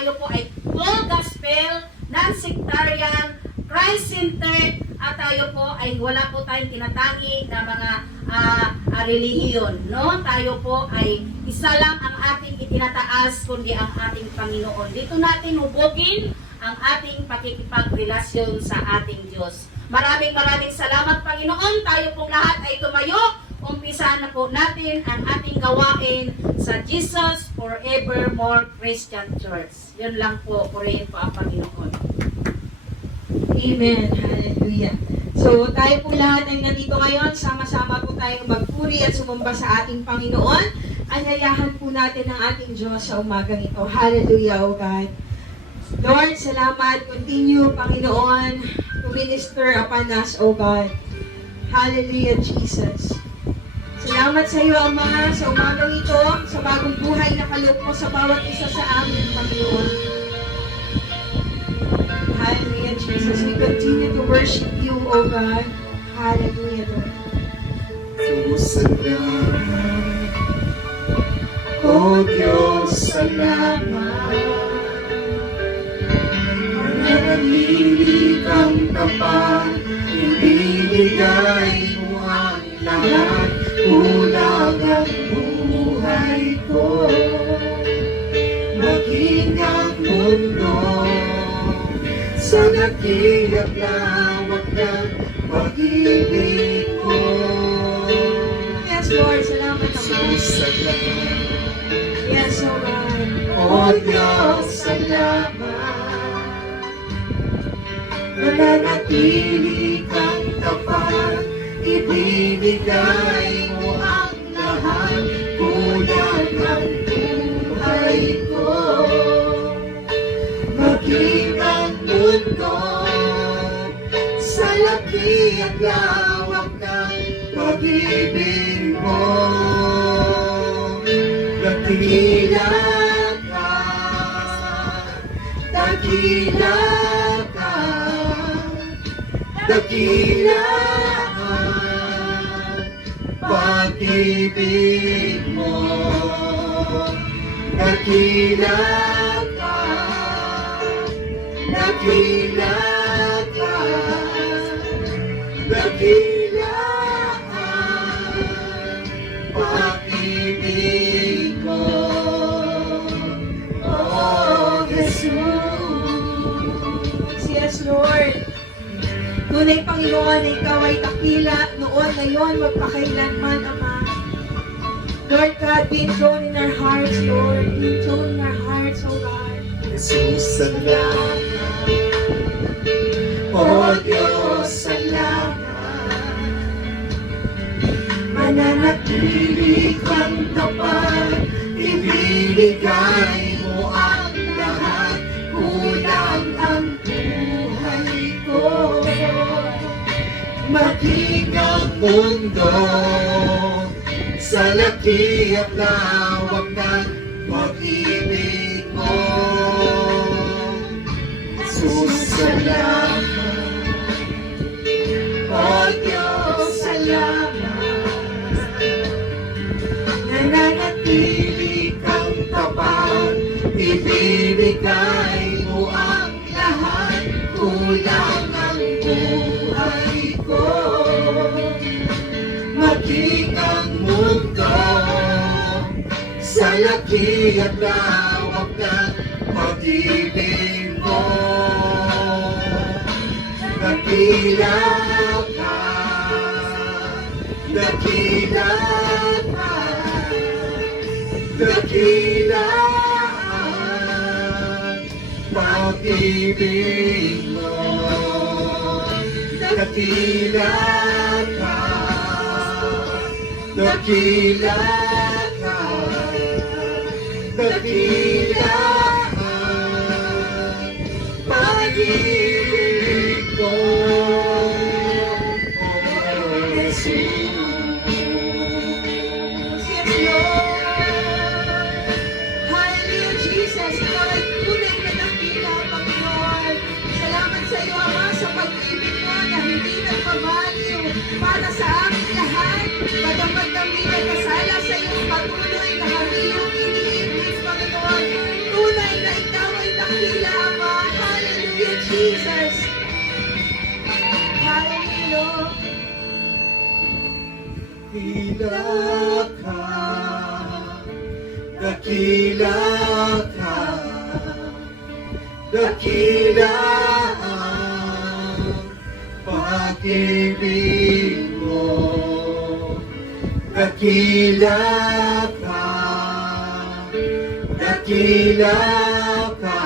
tayo po ay full gospel, non-sectarian, Christ-centered, at tayo po ay wala po tayong tinatangi na mga relihiyon, no? Tayo po ay isa lang ang ating itinataas, kundi ang ating Panginoon. Dito natin hubogin ang ating pakikipagrelasyon sa ating Diyos. Maraming salamat, Panginoon. Tayo pong lahat ay tumayo. Umpisahan na po natin ang ating gawain sa Jesus Forevermore Christian Church. Yun lang po, purihin po ang Panginoon. Amen. Hallelujah. So, tayo po lahat ay nandito ngayon. Sama-sama po tayong magpuri at sumamba sa ating Panginoon. Anyayahan po natin ang ating Diyos sa umagang ito. Hallelujah, O God. Lord, salamat. Continue, Panginoon, to minister upon us, O God. Hallelujah, Jesus. Salamat sa iyo, Ama, sa umagang ito, sa bagong buhay na kaloob mo sa bawat isa sa amin, Panginoon. Hallelujah, Jesus. We continue to worship you, O God. Hallelujah, Lord. Salamat, O Diyos, salamat. Mananatili kang tapat, ibibigay mo ang lahat, kulang ang buhay ko. Maging ang mundo sa nakiyap na wagang pag-ibig mo. Yes, Lord. Salamat, Ama. Salamat, Yes, O God. O Diyos, salamat. Mananatili kang tapat, ibibigay mo ang lahat, kulang ang buhay ko. Maging ang mundo sa laki at lawak ng pag-ibig mo. Dakila ka, dakila ka, dakila ka, pag-ibig mo. Dakila ka, dakila ka, dakila ka, pag-ibig mo. Oh, Jesus. Yes, Lord. Tunay, Panginoon, na ikaw ay takila noon, ngayon, magpakailanman, Ama. Lord God, be enthroned in our hearts, Lord. Be enthroned in our hearts, O God. Jesus, salamat. O Diyos, salamat. Mananatili kang tapat, ibibigay mo ang lahat, kulang ang buhay ko. Maging ang mundo sa laki at lawak ng pag-ibig mo. Jesus, salamat. O Diyos, salamat. Nananatili kang tapat, ibibigay mo ang lahat, kulang ang buhay ko. Maging ang mundo sa laki at lawak ng pag-ibig mo. Dakila ka, dakila ka, dakila ka, pag-ibig mo. Dakila ka, dakila ka, dakila ka, pag-ibig ko. Oh, Jesus. Yes, Lord. Hallelujah, Jesus. Ikaw ay tunay na dakila, Panginoon. Salamat sa iyo, Ama, sa pag-ibig mo na hindi nagpabaliw para sa aming lahat. Bagamat kami nagkasala sa iyong patuloy na kami yung iniibig, Panginoon. Tunay na ikaw ay dakila, Ama. Hallelujah, Jesus. Hallelujah. Dakila ka, dakila ka, dakila ang pag-ibig mo. Dakila ka, dakila ka,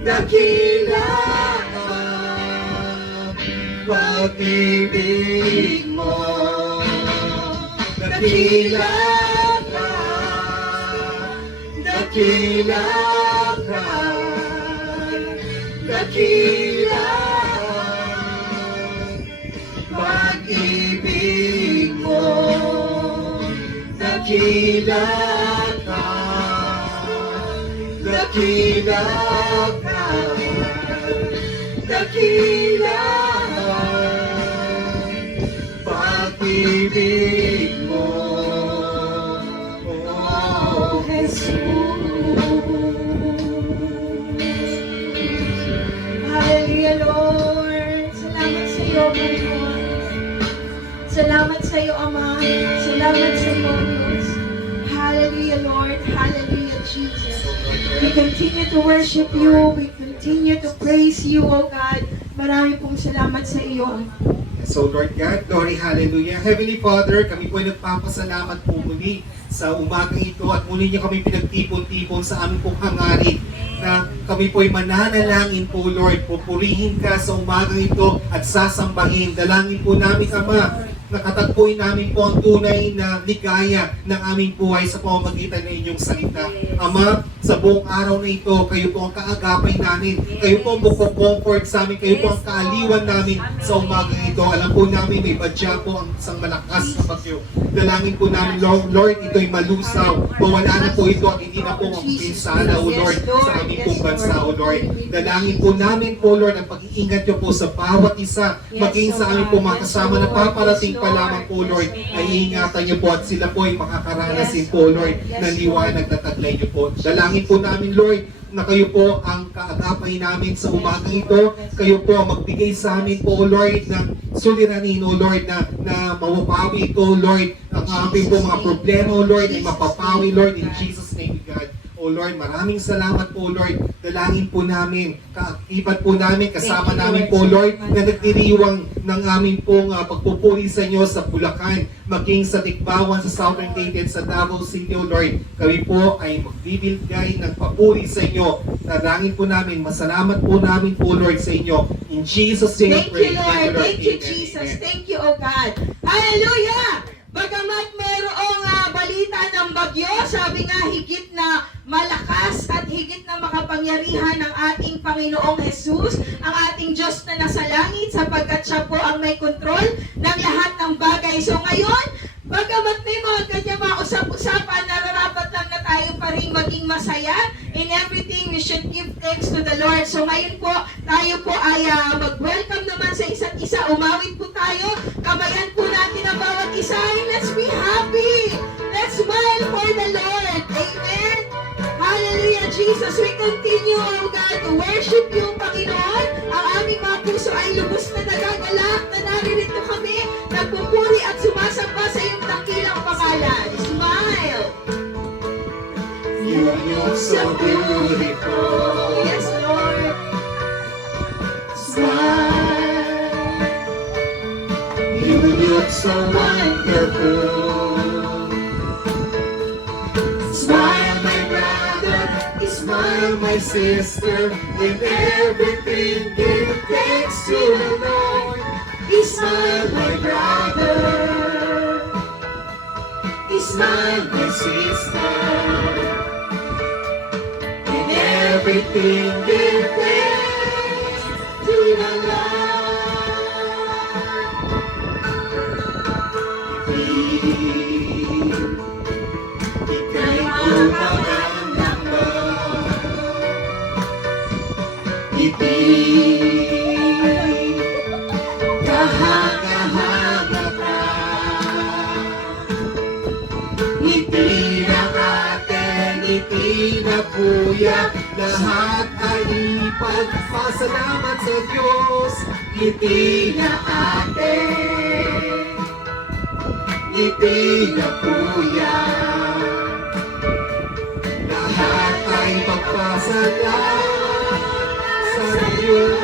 dakila ang pag-ibig mo. Dakila ka, dakila ka, dakila ang pag-ibig mo. Dakila ka, dakila ka, dakila pag-ibig mo. Oh, Hallelujah, Lord. Salamat sa iyo, Panginoon. Salamat sa iyo, Ama. Salamat sa iyo, Diyos. Hallelujah, Lord. Hallelujah, Jesus. We continue to worship you. We continue to praise you, O God. Marami pong salamat sa iyo. So Lord God, glory, hallelujah. Heavenly Father, kami po ay nagpapasalamat po muli sa umagang ito at muli niyo kami pinagtipon-tipon sa aming pong hangarin na kami po ay mananalangin po, Lord. Pupurihin ka sa umagang ito at sasambahin. Dalangin po namin, Ama, nakatagpuin namin po ang tunay na ligaya ng aming buhay sa pamamagitan ng inyong salita. Ama, sa buong araw na ito, kayo po ang kaagapay namin. Kayo po ang comfort sa amin. Kayo po ang kaaliwan namin sa umagang ito. Alam po namin may badya po ang isang malakas na bagyo. Dalangin po namin, Lord, ito'y malusaw. Mawala na po ito at hindi na po ang pinsala, O Lord, sa aming pong bansa, O Lord. Dalangin po namin po, Lord, ang pag-iingat niyo po sa bawat isa, maging sa aming po mga kasama na paparating pa lamang po, Lord, ay iingatan niyo po at sila po ay makakaranasin po, Lord, ng liwanag na taglay niyo po. Dalangin po namin, Lord, na kayo po ang kaagapay namin sa umagang ito. Kayo po ang magbigay sa amin po, Lord, ng suliranin, O Lord, na mapapawi ito, Lord, ang aming po mga problema, O Lord, ay mapapawi, Lord, in Jesus' name, God. O Lord, maraming salamat po, Lord. Dalangin po namin, kaakibat po namin, kasama namin po, Lord, na nagdiriwang ng aming pong pagpupuri sa inyo sa Bulacan, maging sa Tikbawan, sa Southern Gate, sa Davao City, O Lord. Kami po ay magbibigay ng papuri sa inyo. Dalangin po namin, masalamat po namin po, Lord, sa inyo. In Jesus' name, Thank you, Lord. Thank you, Jesus. Thank you, O God. Hallelujah! Bagamat mayroong balita ng bagyo, sabi nga higit na malakas at higit na makapangyarihan ng ating Panginoong Jesus, ang ating Diyos na nasa langit, sapagkat siya po ang may kontrol ng lahat ng bagay. So ngayon, bagamat may mga ganyan mga usap-usapan, nararapat lang na tayo pa rin maging masaya. In everything, we should give thanks to the Lord. So ngayon po, tayo po ay mag-welcome naman sa isa't isa. Umawit po tayo. Kamayan po natin ang bawat isa. Let's be happy. Let's smile for the Lord. Amen. Hallelujah, Jesus. We continue, O God, to worship you, Panginoon. Ang aming mga puso ay lubos na nagagalak na naririto kami, nagpupuri at sumasamba sa iyong dakilang pangalan. Smile. You're so beautiful. Yes, Lord. Smile. You look so wonderful. Smile, my brother. Smile, my sister. In everything, give thanks to the Lord. Smile, my brother. Smile, my sister. In everything, give thanks to the Lord. Ika'y umaandang ba? Kahanga-hanga ka. Ngiti na ate, ngiti na po. Hallelujah, lahat ay ipagpasalamat sa Diyos. Ngiti na atin, ngiti na kuya. Lahat ay pagpasalamat sa Diyos.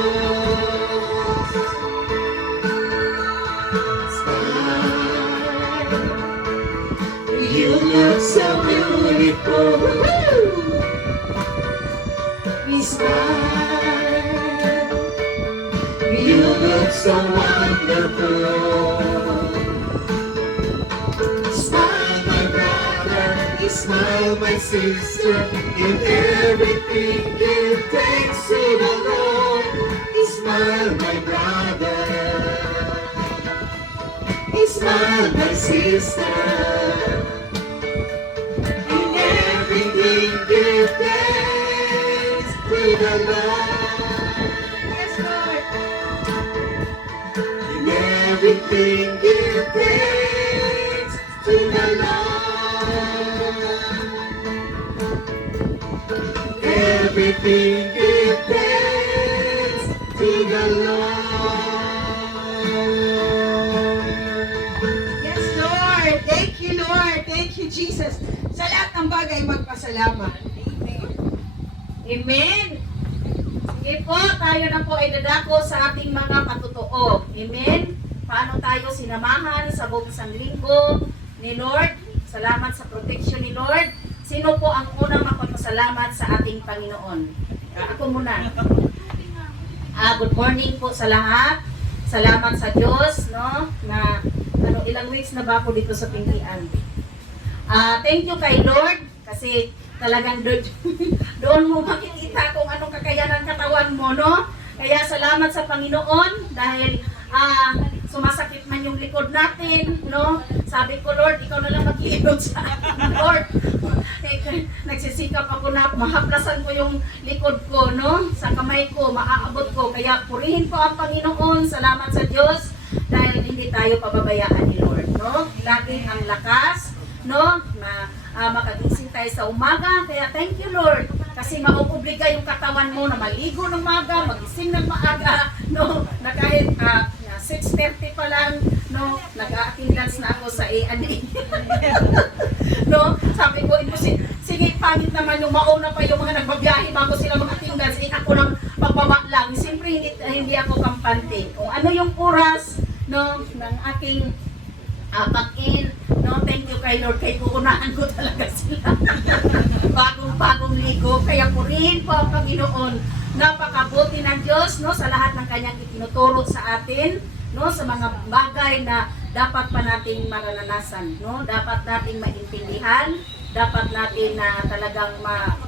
Smile, you look so beautiful. We smile, you look so wonderful. Smile, my brother, smile, my sister. In everything, give thanks to the Lord. Smile, my brother. Smile, my sister. In everything, give thanks to the Lord. Yes, Lord. In everything, give thanks to the Lord. Everything, give thanks to the Lord. Yes, Lord. Thank you, Lord. Thank you, Jesus. Sa lahat ng bagay, magpasalamat. Amen. Amen. Sige po, tayo na po ay dadako sa ating mga patutuo. Amen. Paano tayo sinamahan sa buong isang linggo ni Lord? Salamat sa protection ni Lord. Sino po ang unang magpapasalamat sa ating Panginoon? Ako muna. Good morning po sa lahat. Salamat sa Diyos, no? Na ilang weeks na ba ako dito sa Pingian. Thank you kay Lord kasi talagang doon mo makikita kung anong kakayanan katawan mo, no? Kaya salamat sa Panginoon dahil sumasakit man yung likod natin, no? Sabi ko, Lord, ikaw na lang maglilod sa akin, Lord. Nagsisikap ako na mahaplasan ko yung likod ko, no? Sa kamay ko, maaabot ko. Kaya purihin po ang Panginoon. Salamat sa Diyos dahil hindi tayo pababayaan ni Lord, no? Laging ang lakas, no? Na makagising tayo sa umaga. Kaya thank you, Lord. Kasi mauobliga yung katawan mo na maligo ng maga, magising ng maaga, no? Na kahit 6:30 pa lang, no? Nag-attendance na ako sa A&A. No? Sabi ko, sige, pangit naman yung mauna pa yung mga nagbabiyahe bago sila mag-attendance. Ako lang pagbaba lang. Siyempre, hindi ako kampante. Kung ano yung oras, no, ng aking pag-in, no, thank you kay Lord, kay uunahan ko talaga sila. Bagong ligo, kaya purihin po ang Panginoon. Napakabuti ng Diyos, no, sa lahat ng kanyang itinuturo sa atin, no, sa mga bagay na dapat pa nating maranasan, no, dapat nating maintindihan, dapat natin na talagang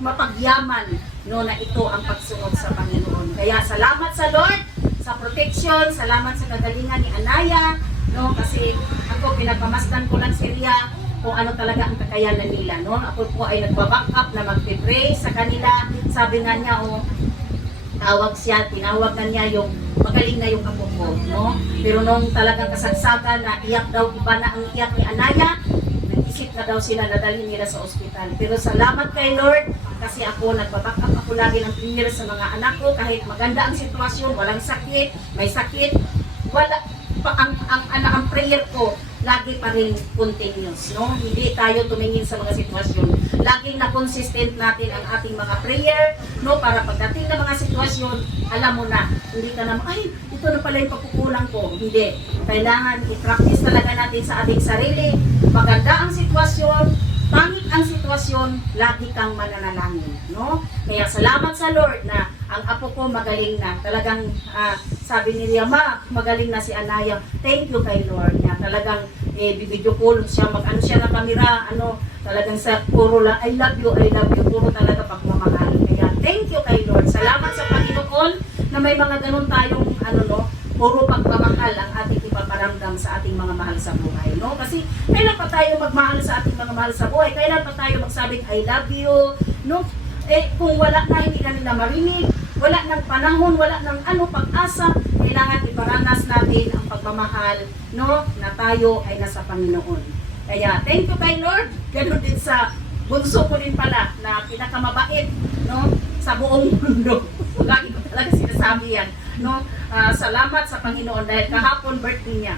mapagyaman, no, na ito ang pagsunod sa Panginoon. Kaya salamat sa Lord, sa protection, salamat sa kagalingan ni Anaya, no, kasi ako pinagmamasdan ko lang si Ria kung ano talaga ang kakayanan nila, no. Ako po ay nagbaback up na magpe-pray sa kanila. Sabi nga niya, tinawag na niya yung magaling na yung apo ko, no. Pero nung talagang kasagsagan na iyak daw, iba na ang iyak ni Anaya, nag-isip na daw sila na dalhin nila sa ospital. Pero salamat kay Lord kasi ako nagbaback up ako lagi ng prayer sa mga anak ko kahit maganda ang sitwasyon, walang sakit, may sakit, wala pa ang prayer ko lagi pa rin continuous, no? Hindi tayo tumingin sa mga sitwasyon. Laging na consistent natin ang ating mga prayer, no? Para pagdating ng mga sitwasyon, alam mo na, hindi ka na, ay, ito na pala yung pagkukulang ko. Hindi. Kailangan i-practice talaga natin sa ating sarili. Maganda ang sitwasyon, pangit ang sitwasyon, lagi kang mananalangin, no? Kaya salamat sa Lord na ang apo ko magaling na. Talagang sabi ni Riyama, magaling na si Anaya. Thank you kay Lord. Na talagang bibidyo call siya, mag-ano siya ng kamera, talagang sa puro lang, I love you, puro talaga pagmamahal. Kaya thank you kay Lord. Salamat sa Panginoon na may mga ganun tayong, puro pagmamahal ang ating ipaparamdam sa ating mga mahal sa buhay, no? Kasi kailan pa tayo magmahal sa ating mga mahal sa buhay? Kailan pa tayo magsabing I love you, no? Kung wala na, hindi na nila marinig, wala ng panahon, wala ng pag-asa, kailangan iparanas natin ang pagmamahal, no? Na tayo ay nasa Panginoon. Kaya thank you kay Lord. Ganun din sa bunso ko din pala na pinakamabait, no, sa buong mundo. Lagi ko talaga sinasabi yan, no. Salamat sa Panginoon dahil kahapon birthday niya.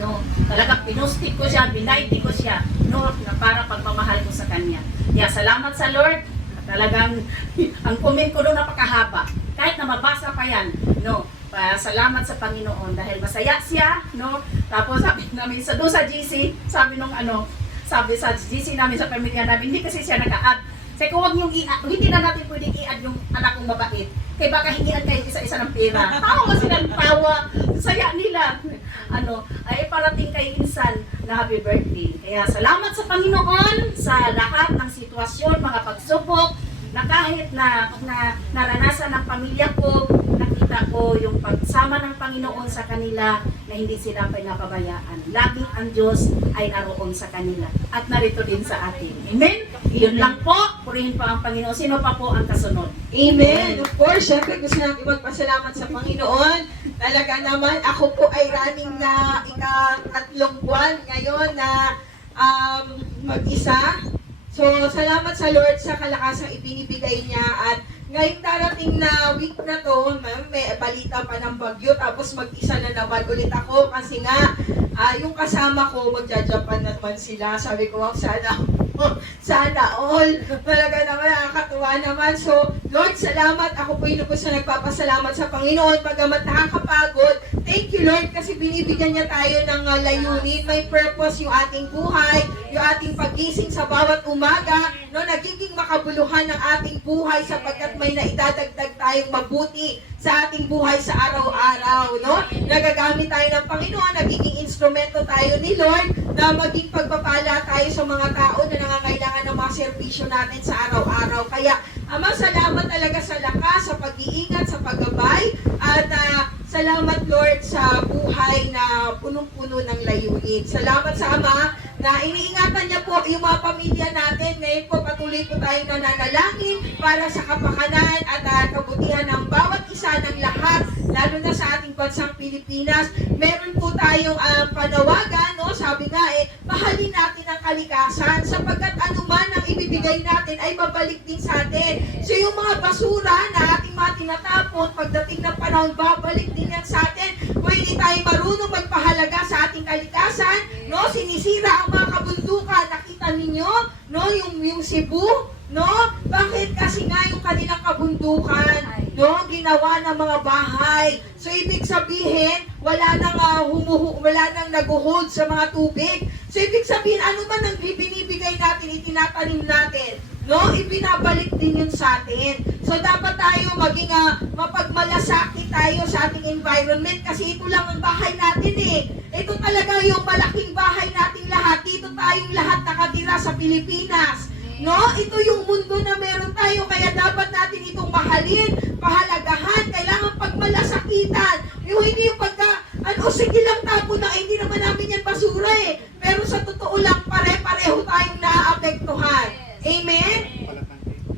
No, talaga pinustik ko siya, binaiti ko siya, no, na para pagmamahal ko sa kanya. Kaya salamat sa Lord. Talagang ang comment ko doon napakahaba. Kahit na mabasa pa yan, no. Salamat sa Panginoon dahil masaya siya, no. Tapos sabi namin sa doon sa GC, sabi sa GC namin sa pamilya namin, hindi kasi siya naka-add. Kasi kung wag yung hindi na natin pwedeng i-add yung anak kong mabait. Kaya baka hingian kayo isa-isa ng pera. Tawa sila ng tawa. Saya nila. Ay parating kay Insan na happy birthday. Kaya salamat sa Panginoon sa lahat ng sitwasyon, mga pagsubok, na kahit na naranasan ng pamilya ko, nakita ko yung pagsama ng Panginoon sa kanila na hindi sila pinapabayaan. Laging ang Diyos ay naroon sa kanila at narito din sa atin. Amen? Iyon lang po. Purihin pa ang Panginoon. Sino pa po ang kasunod? Amen. Of course, syempre gusto natin magpasalamat sa Panginoon. Talaga naman, ako po ay running na ika-3 buwan ngayon na mag-isa. So, salamat sa Lord sa kalakasang ibinibigay niya at ngayong darating na week na to, may balita pa ng bagyo, tapos mag-isa na naman ulit ako kasi nga, yung kasama ko, magja-Japan naman sila. Sabi ko, sana all. Talaga naman, nakakatuwa naman. So, Lord, salamat. Ako po yung lubos na nagpapasalamat sa Panginoon. Pagamat nakakapagod, thank you, Lord, kasi binibigyan niya tayo ng layunin. May purpose yung ating buhay, yung ating pagising sa bawat umaga, no, nagiging makabuluhan ng ating buhay sapagkat may naidadagdag tayong mabuti sa ating buhay sa araw-araw, no? Nagagamit tayo ng Panginoon, nagiging instrumento tayo ni Lord na maging pagpapala tayo sa mga tao na nangangailangan ng mga serbisyo natin sa araw-araw. Kaya, Ama, salamat talaga sa lakas, sa pag-iingat, sa paggabay, at salamat, Lord, sa buhay na punong-puno ng layunin. Salamat sa Ama na iniingatan niya po yung mga pamilya natin. Ngayon po, patuloy po tayong nananalangin para sa kapakanan at kabutihan ng bawat isa ng lahat, lalo na sa ating bansang Pilipinas. Meron po tayong panawagan, no? Sabi nga, mahalin natin ang kalikasan sapagkat anuman ang ibibigay natin ay babalik din sa atin. So yung mga basura na ating mga tinatapon, pagdating ng panahon, babalik din yan sa atin. Kung hindi tayo marunong magpahalaga sa ating kalikasan, no, sinisira ang mga kabundukan. Nakita ninyo, no, yung Cebu, no? Bakit? Kasi nga yung kanilang kabundukan, no, ginawa ng mga bahay. So ibig sabihin, wala nang naguhold sa mga tubig. So ibig sabihin, ano man ang binibigay natin, itinatanim natin, no, ibinabalik din yun sa atin. So dapat tayo maging mapagmalasakit tayo sa ating environment kasi ito lang ang bahay natin eh. Ito talaga yung malaking bahay nating lahat. Dito tayong lahat nakatira sa Pilipinas. No? Ito yung mundo na meron tayo, kaya dapat natin itong mahalin, pahalagahan, kailangan pagmalasakitan. Yung hindi yung sige lang tapo na, hindi naman namin yan basura eh. Pero sa totoo lang, pare-pareho tayong naaapektuhan. Amen?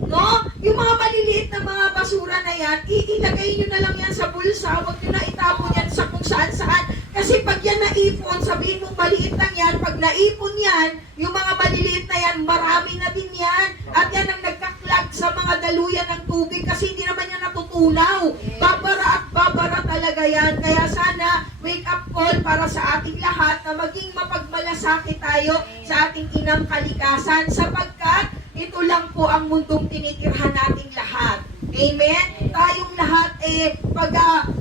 No? Yung mga maliliit na mga basura na yan, ilagay nyo na lang yan sa bulsa, huwag nyo na itapon yan sa kung saan-saan. Kasi pag yan naipon, sabihin mong maliit lang yan, pag naipon yan, yung mga maliliit na yan, marami na din yan. At yan ang nagkaklag sa mga daluyan ng tubig kasi hindi naman yan natutunaw. Babara at babara talaga yan. Kaya sana, wake up call para sa ating lahat na maging mapagmalasakit tayo sa ating inang kalikasan sapagkat ito lang po ang mundong tinitirhan nating lahat. Amen? Tayong lahat,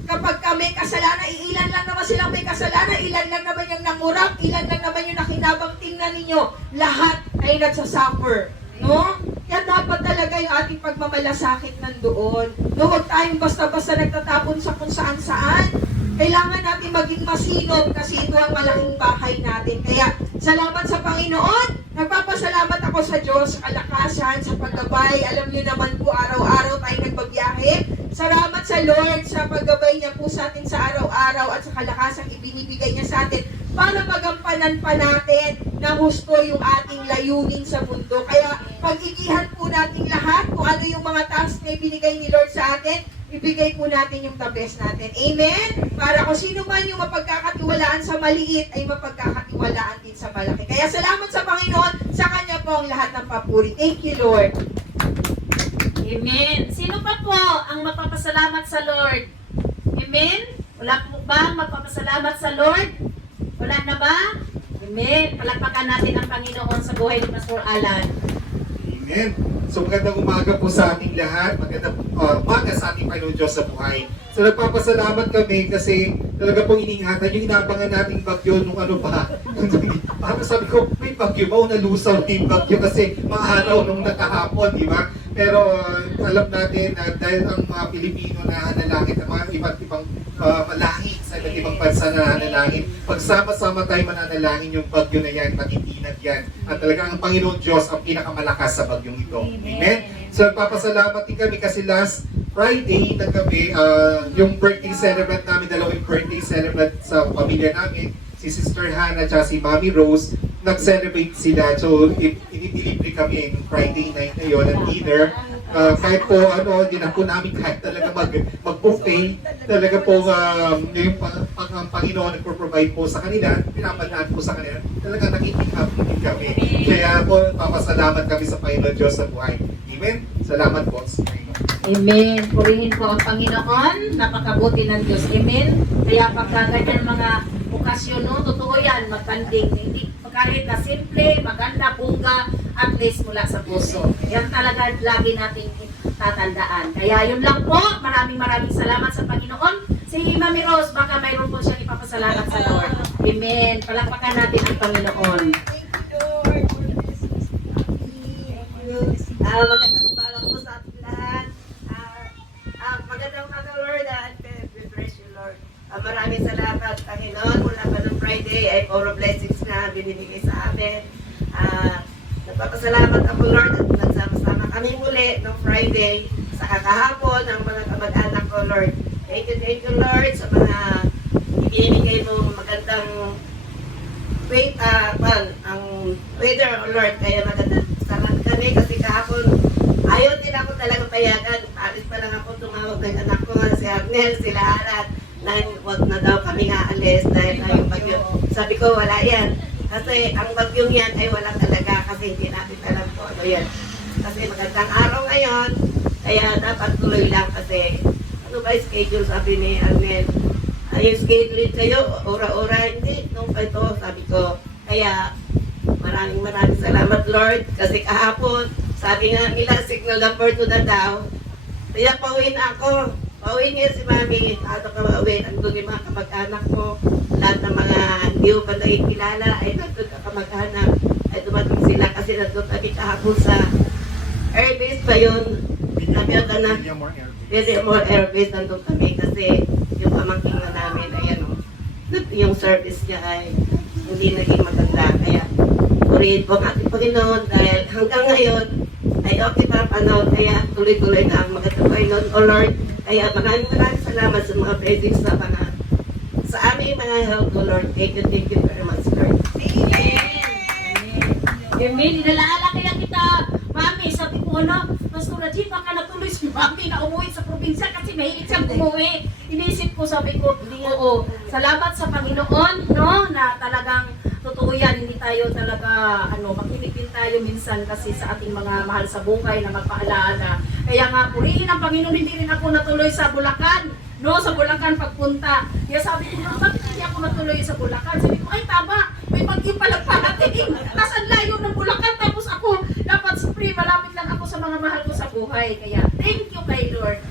kapag may kasalanan, ilan lang naman silang may kasalanan, ilan lang naman yung nangurap, ilan lang naman yung nakinabang, tingnan ninyo, lahat ay nagsasuffer. No? Kaya dapat talaga yung ating pagmamalasakit nandoon. No, huwag tayong basta-basta nagtatapon sa kung saan-saan. Kailangan natin maging masinop kasi ito ang malaking bahay natin. Kaya, salamat sa Panginoon. Nagpapasalamat ako sa Diyos, kalakasan, sa paggabay. Alam niyo naman po, araw-araw tayo nagbabiyahe. Salamat sa Lord sa paggabay niya po sa atin sa araw-araw at sa kalakasang ibinibigay niya sa atin para magampanan pa natin na husto yung ating layunin sa mundo. Kaya, pag-igihan po natin lahat kung ano yung mga task na ibinigay ni Lord sa atin, ibigay po natin yung the best natin. Amen? Para kung sino man yung mapagkakatiwalaan sa maliit, ay mapagkakatiwalaan din sa malaki. Kaya salamat sa Panginoon, sa Kanya po ang lahat ng papuri. Thank you, Lord. Amen. Sino pa po ang magpapasalamat sa Lord? Amen? Wala po ba ang magpapasalamat sa Lord? Wala na ba? Amen. Palakpakan natin ang Panginoon sa buhay ni Pastor Alan. Amen. So magandang umaga po sa ating lahat. Magandang umaga sa ating Panginoon Diyos sa buhay. So nagpapasalamat kami kasi talaga pong iningatan yung inabangan nating bagyo nung ano pa. Parang sabi ko, may bagyo ba o nalusaw na yung bagyo kasi mga araw nung nakahapon, di ba? Pero alam natin na dahil ang mga Pilipino na nanalangin, ang mga iba't ibang lahi sa iba't ibang bansa na nanalangin, pagsama-sama tayo mananalangin yung bagyo na yan, matintinag yan. At talagang ang Panginoon Diyos ang pinakamalakas sa bagyong ito. Amen? So nagpapasalamat din kami kasi last Friday na gabi, yung birthday celebrant namin, dalawang birthday celebrant sa pamilya namin, si Sister Hannah at si Mommy Rose, nag-celebrate sila. So, inidelivery kami yung Friday night na yun, at dinner. Kahit po, hindi na po namin kahit talaga mag-buffet. Talaga po, yung ang Panginoon nagpo-provide po sa kanila, pinapadaan po sa kanila. Talaga nakikinig din kami. Kaya po, papasalamat kami sa Panginoon Diyos sa buhay. Amen? Salamat po. Amen. Purihin po ang Panginoon. Napakabuti ng Diyos. Amen. Kaya pagka ganyan mga okasyon, no, totoo yan, magkanding. Hindi, kahit na simple, maganda, bungga, at least mula sa puso. Yan talaga lagi nating tatandaan. Kaya yun lang po. Maraming salamat sa Panginoon. Si Mami Rose, baka mayroon po siyang ipapasalamat sa Lord. Amen. Palakpakan natin ang Panginoon. Magandang umaga po sa ating lahat. Magandang umaga, Lord, and we bless you, Lord. Maraming salamat, Panginoon. Mula pa ng Friday ay puro blessings na binibigay sa amin. Nagpapasalamat ako, Lord, at nagsama-sama kami muli ng Friday sa kakahapon ng mga kamag-anak ko, Lord. Thank you, Lord, sa mga ibinibigay mo magandang ang weather, Lord. Kaya magandang salamat kami kasi kahapon ayaw din ako talaga payagan. Alis pa lang ako, tumawag ng anak ko nga si Arnel, sila Alat, na wag na daw kami aalis dahil yung bagyo. Sabi ko, wala yan. Kasi ang bagyong yan ay walang talaga kasi hindi natin alam po ano yan. Kasi magandang araw ngayon, kaya dapat tuloy lang kasi ano ba yung schedule, sabi ni Arnel. Yung schedule kayo, ora-ora, hindi. Nung pa ito, sabi ko, kaya maraming salamat, Lord. Kasi kahapon, sabi nga nila, signal number 2 na daw. Kaya pauwiin ako. Pauwiin niya si Mami. Ato ka mauwiin. Andun yung mga kamag-anak ko. Lahat ng mga hindi mo pa nakikilala ay nandun ka kamag-anak. Ay dumating sila kasi nandun kami kahapon sa airbase pa yun. Nabiyaga na. More airbase nandun kami kasi yung pamangking na namin, ayan o. Yung service niya ay hindi naging maganda. Kaya purihin po ang ating Panginoon dahil hanggang ngayon ay okay pa ang panahon. Kaya tuloy-tuloy na ang magandang Panginoon, O Lord. Kaya maraming salamat sa mga blessings sa aming mga health, O Lord. Thank you very much, Lord. Amen. Inalaala kaya kita, Mami, sabi ko Pastor Rajiv, baka natuloy si Mami na umuwi sa probinsya kasi mahilig siyang umuwi. Inisip ko, sabi ko, oo, salamat sa Panginoon, no, na talagang totoo yan, hindi tayo talaga, makinig din tayo minsan kasi sa ating mga mahal sa buhay na magpaalaala. Kaya nga, purihin ang Panginoon, hindi rin ako natuloy sa Bulacan, no, sa Bulacan pagpunta. Kaya sabi ko, bakit hindi ako natuloy sa Bulacan? Sabi ko, ay tama, may bagyo palang parating. Nasaan layo ng Bulacan, tapos ako, dapat siyempre, malapit lang ako sa mga mahal ko sa buhay. Kaya, thank you kay Lord.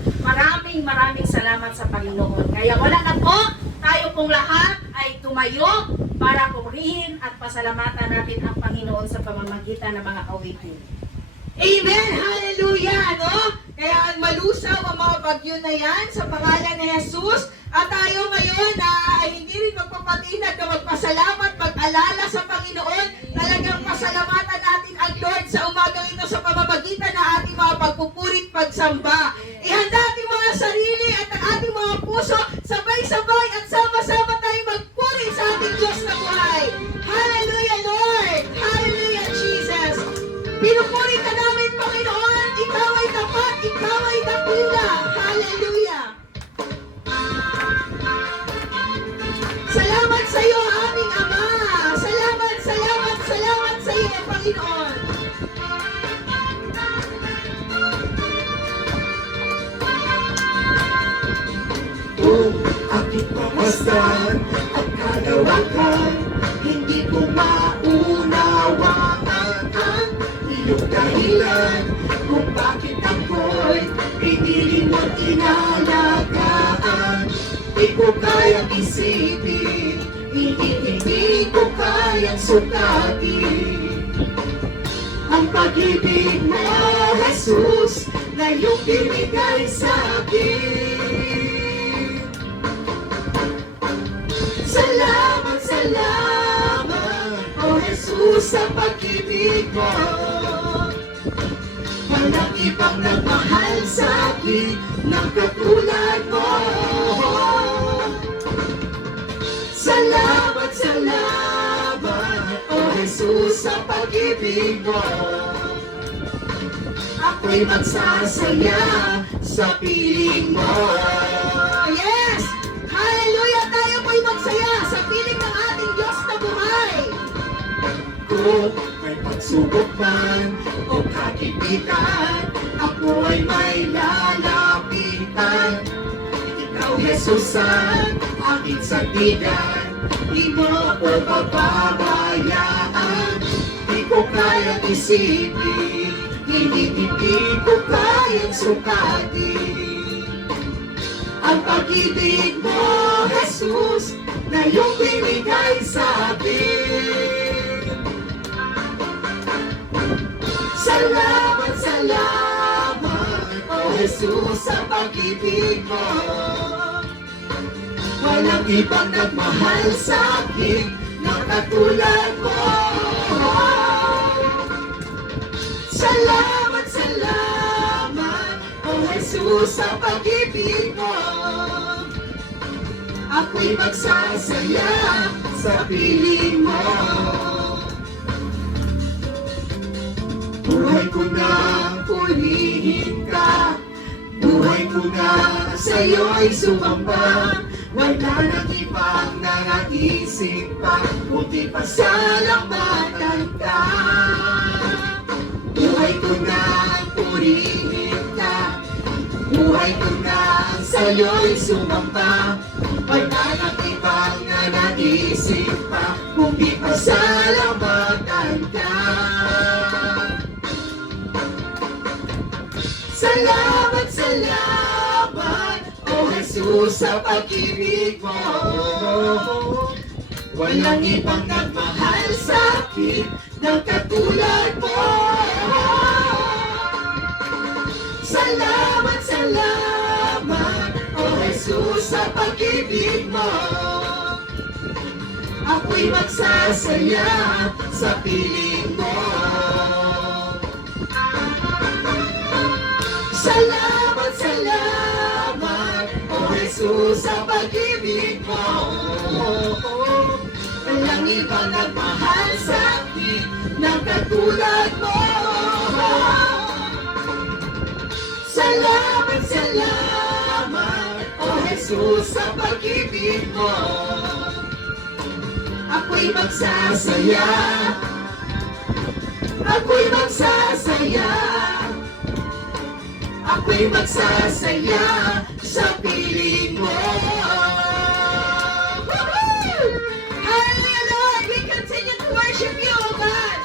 Maraming salamat sa Panginoon. Kaya wala na po, tayo pong lahat ay tumayo para purihin at pasalamatan natin ang Panginoon sa pamamagitan ng mga awitin. Amen! Hallelujah! No? Kaya malusaw ang mga bagyo na yan sa pangalan ni Jesus. At tayo ngayon na hindi rin magpapatinag na magpasalamat, mag-alala sa Panginoon. Talagang pasalamatan natin ang Lord sa umagang ito sa pamamagitan ng ating mga pagpupurit, pagsamba. Ihanda ating mga sarili at ang ating mga puso, sabay-sabay at sama-sama tayo magpuri sa ating Diyos na buhay. Hallelujah, Lord! Hallelujah, Jesus! Pinupuri ka namin, Panginoon! Ikaw ay tapat, ikaw ay dakila! Yun lang. Hallelujah. Salamat sa iyo, aming Ama. Salamat, salamat, salamat sa iyo, Panginoon. Kung aking pamasdan at kalawakan, hindi ko maunawaan ang iyong dahilan kung bakit ako'y pinili mo't inalagaan. Di ko kayang isipin, hindi ko kayang sukatin ang pag-ibig mo, Jesus, na iyong binigay sa akin. Salamat, salamat, O Jesus, sa pag-ibig mo. Walang ibang nagmahal sa akin ng katulad mo. Salamat, salamat, O Jesus, sa pag-ibig mo. Ako'y magsasaya sa piling mo. Yes! Hallelujah! Tayo po'y magsaya sa piling ng ating Diyos na buhay. Kung may pagsubok man o kagipitan, ako ay may lalapitan. Ikaw, Jesus, ang aking sandigan, di mo ako pababayaan. Di ko kayang isipin, hindi ko kayang sukatin ang pag-ibig mo, Jesus, na iyong binigay sa akin. Salamat, salamat, O Jesus, sa pag-ibig mo. Walang ibang nagmahal sa akin na katulad mo. Salamat, salamat, O Jesus, sa pag-ibig mo. Ako'y magsasaya sa piling mo. Buhay ko na purihin ka, buhay ko na sa'yo'y sumamba. Wala nang ibang nanaisip pa, kundi pasalamatan ka. Buhay ko na purihin ka, buhay ko na sa'yo'y sumamba. Wala nang ibang nanaisip pa, kundi pasalamatan ka. Salamat, salamat, O Jesus, sa pag-ibig mo. Walang ibang nagmahal sa akin ng katulad mo. Salamat, salamat, O Jesus, sa pag-ibig mo. Ako'y magsasaya sa piling mo. Salamat, salamat, O Jesus, sa pag-ibig mo. Walang ibang nagmahal sa akin ng katulad mo. Salamat, salamat, O Jesus, sa pag-ibig mo. Ako'y magsasaya, ako'y magsasaya, ako'y magsasaya sa piling mo. Hallelujah, Lord! We continue to worship you, O God!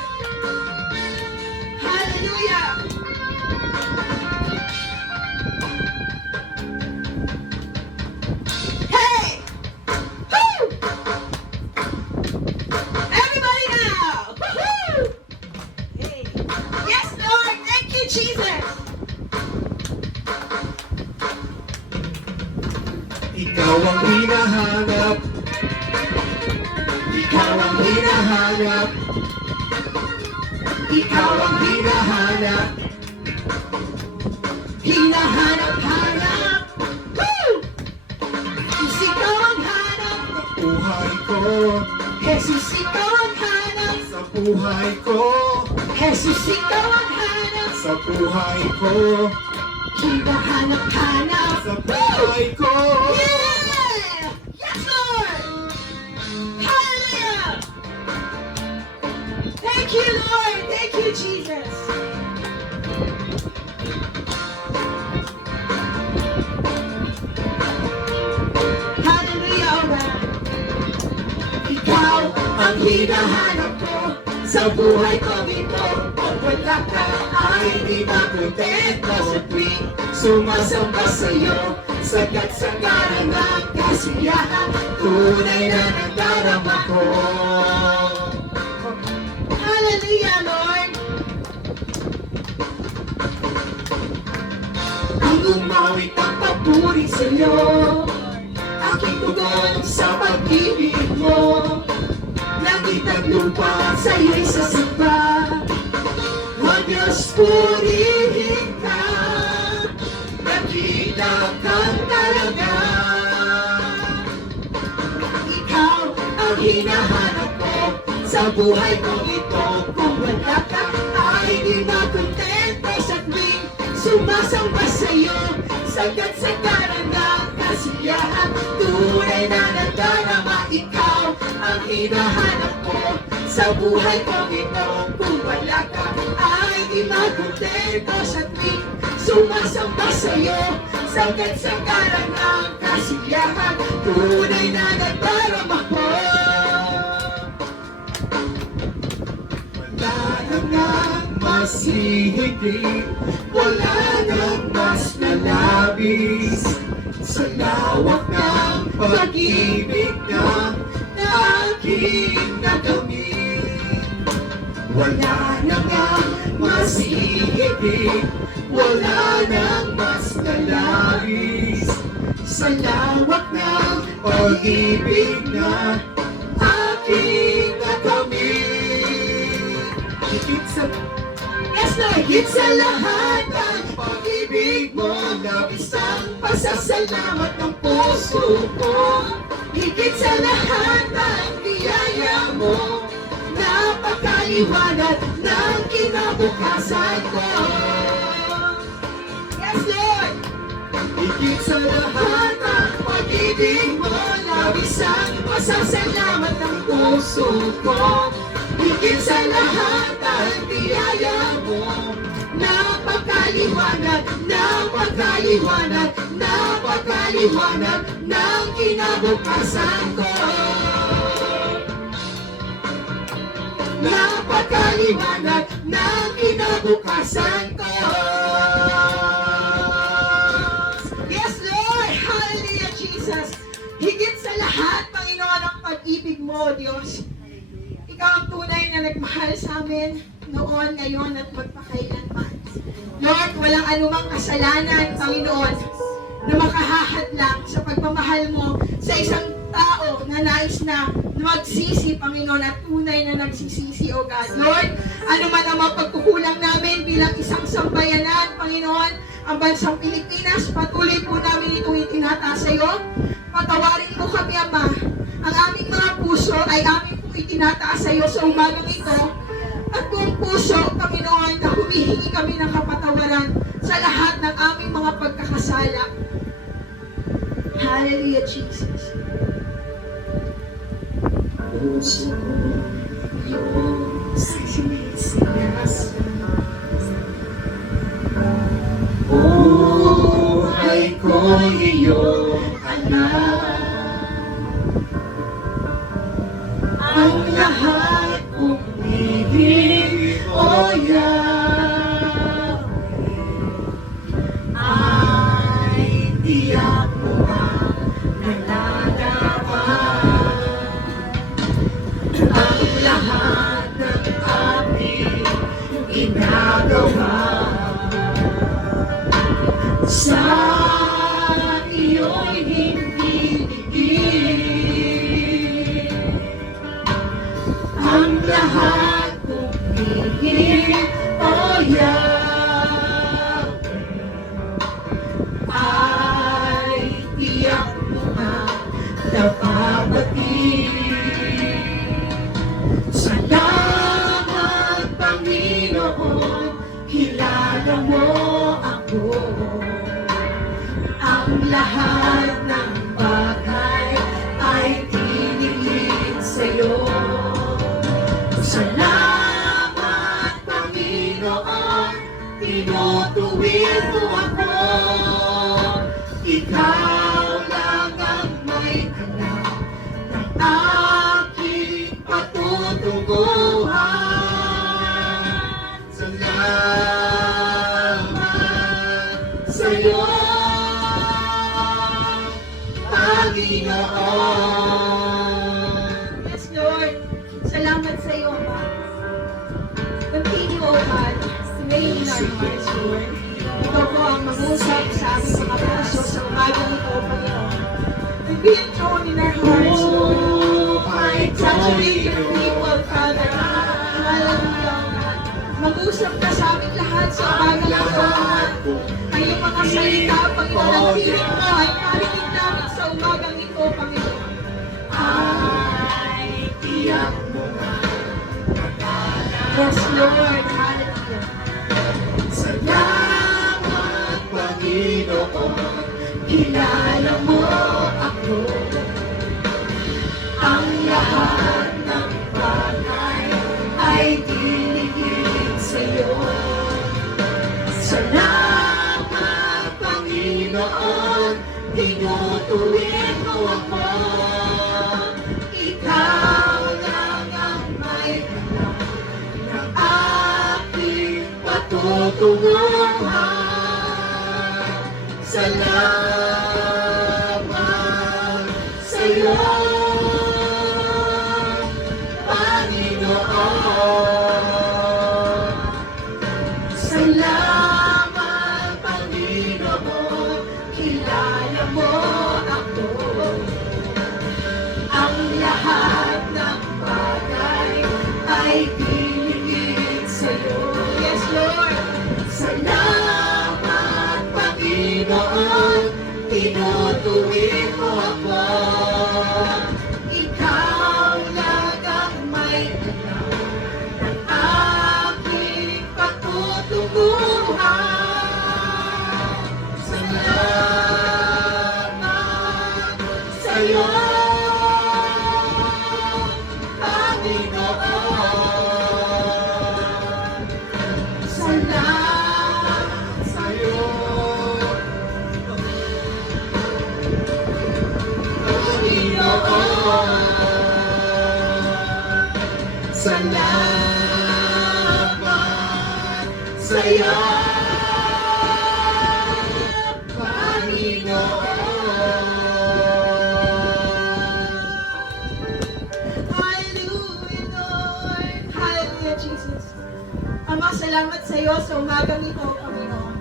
Hallelujah! Hey! Woo! Everybody now! Woo-hoo! Hey, Yes, Lord! Thank you, Jesus! Ikaw ang hinahanap, ikaw ang hinahanap, ikaw ang hinahanap, hinahanap-hanap. Woo! Jesus, ikaw ang hanap! Buhay ko, Jesus, ikaw ang hanap! sa buhay ko, Jesus, ikaw ang hanap! sa buhay ko, hinahanap-hanap. sa buhay ko. Yeah! Yes, Lord! Hallelujah! Thank you, Lord! Thank you, Jesus! Hallelujah, oh God! Ikaw ang hinahanap ko sa buhay ko ito. Pag wala ka ay di makontento sa tuwing sumasamba sa'yo. Sagat sa ngalan ng kasiyahan, tunay na nadarama ko. Hallelujah, Lord! Ang umawit ang papuri sa'yo, aking tugon sa pag-ibig mo. Langit at lupa sa'yo'y sasamba. O Diyos, purihin ka, dakila kang talaga. Ikaw ang hinahanap ko sa buhay ko ito. Kung wala ka ay di makontento sa tuwing sumasamba sa'yo. Sagat sa karangang kasiyahan, tunay na nadarama. Ikaw ang hinahanap ko sa buhay ko ito. Kung wala ka ay di makontento sa tuwing sumasamba sa'yo. Sagat sa karangang kasiyahan, tunay na nadarama ko. Wala na ngang mas hihigit, wala nang mas nalabis sa lawak ng pag-ibig na aking nakamit. Wala na ngang mas hihigit, wala nang mas nalabis sa lawak ng pag-ibig na aking nakamit. Higit sa higit sa lahat ng pag-ibig mo, labis ang pasasalamat ng puso ko. Higit sa lahat ng biyaya mo, napakaliwanag ng kinabukasan ko. Yes, Lord! Higit sa lahat ng pag-ibig mo, labis ang pasasalamat ng puso ko. Higit sa lahat ng biyaya mo, napakaliwanag, napakaliwanag, napakaliwanag ng kinabukasan ko. Napakaliwanag ng kinabukasan ko. Yes, Lord! Hallelujah, Jesus! Higit sa lahat, Panginoon, ang pag-ibig mo, Diyos. Ikaw ang tunay na nagmahal sa amin noon, ngayon, at magpakailanman. Lord, walang anumang kasalanan, Panginoon, na makahahadlang sa pagmamahal mo sa isang tao na nais na magsisi, Panginoon, at tunay na nagsisisi, O God. Lord, ano man ang mga pagkukulang namin bilang isang sambayanan, Panginoon, ang bansang Pilipinas, patuloy po namin itong itinataas sa iyo. Patawarin mo kami, Ama. Ang aming mga puso ay aming pong itinataas sa iyo sa umagang ito. At buong puso, Panginoon, na humihingi kami ng kapatawaran sa lahat ng aming mga pagkakasala. Hallelujah, Jesus. Puso ko, yung sinisinas. Buhay ko iyong anak. Ang lahat kong ibig, O Yahweh, ay tiyak mo ang nalalaman. Ang lahat ng aking ginagawa sa iyo'y hindi ligid. Ang lahat kong higit, O Yahweh, ay lahat ng bagay ay tinigin sa'yo. Salamat, Panginoon, tinutuwid mo ako. Ikaw lang ang may alam ng aking patutunguhan. Salamat sa'yo, Panginoon. Yes, Lord. Salamat sa iyo, Ama. Continue, O God, to reign in our hearts, Lord. Ikaw po ang mangusap sa aming mga puso sa umagang ito, O Panginoon. And be enthroned in our hearts, Lord. Saturate your people, Father. Hallelujah, O God. Mag-usap ka sa aming lahat sa umagang ito, Ama. Ang iyong mga salita, Panginoon, ang piling mo ay parinig namin sa umagang ito, Panginoon. Ay, tiyak mo nga. Yes, Lord. Hallelujah. Salamat, Panginoon, kilala mo ako. Ang lahat ng bagay ay dinigin sa'yo. Salamat, Panginoon, tinutuwid mo ako. Ikaw lang ang may alam ng aking patutunguhan. Salamat sa'yo, Panginoon. Salamat, Panginoon, kilala mo ako. Ang lahat ng bagay ay pinigil sa'yo. Yes, Lord. Salamat, Panginoon, tinutuwid mo ako. Ikaw lang ang may alam ng aking patutunguhan. Salamat sa'yo, Panginoon. Salamat Sa'yo, Panginoon. Salamat sa'yo, Panginoon. Hallelujah, Lord. Hallelujah, Jesus. Ama, salamat sa iyo sa umagang ito, Panginoon.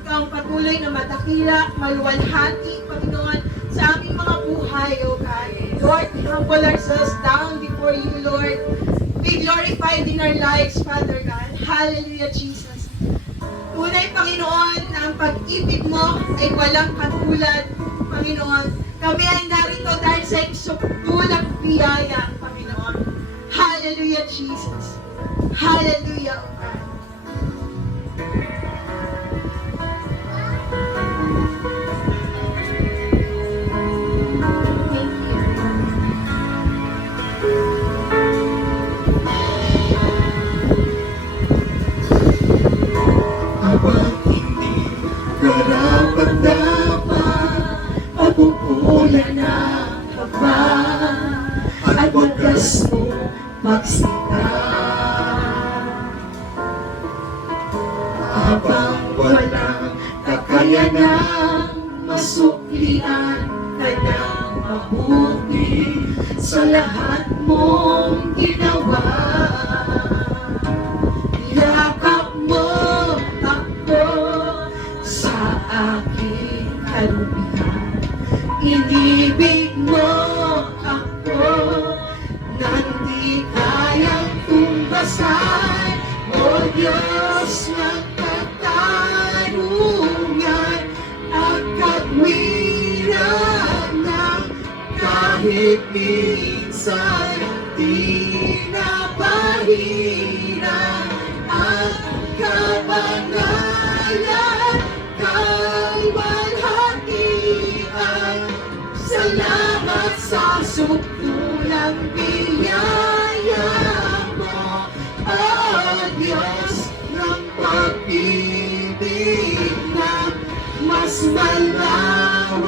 Ikaw ang patuloy na madakila, maluwalhati, Panginoon, sa aming mga buhay, O God. Lord, we humble ourselves down before you, Lord. Be glorified in our lives, Father God. Hallelujah, Jesus. Tunay, Panginoon, na ang pag-ibig mo ay walang katulad, Panginoon. Kami ay narito dahil sa iyong sukulang biyaya, Panginoon. Hallelujah, Jesus. Hallelujah, O God. Thank you. Habang hindi karapat-dapat, pagpupulan na kaba, at wagas mo magsita. Habang walang kakayanang masuklian ka ng mabuti sa lahat mong ginawa. Yakap mo ako sa aking kalubihan. Inibig mo ako nang di kayang tumbasan. O Diyos ng katarungan at katwiran na kahit minsan di napahiran ang kapangalan kay walhati. Salamat sa sukdulang biyaya mo, O Diyos ng pag-ibig na mas malawak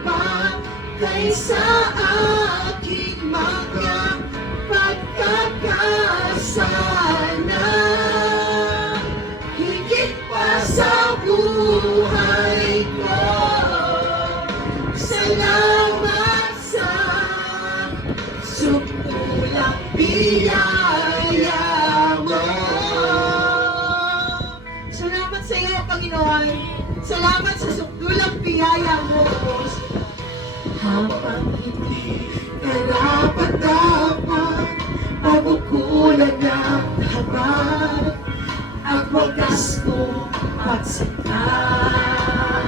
pa kaysa aking mga pagkakasala. Higit pa sa buhay ko, salamat sa sukdulang biyaya mo. Salamat sa iyo, Panginoon. Salamat sa sukdulang biyaya mo. Habang hindi karapat-dapat, pagkukulang ng habag, at wagas mo pagsaktan.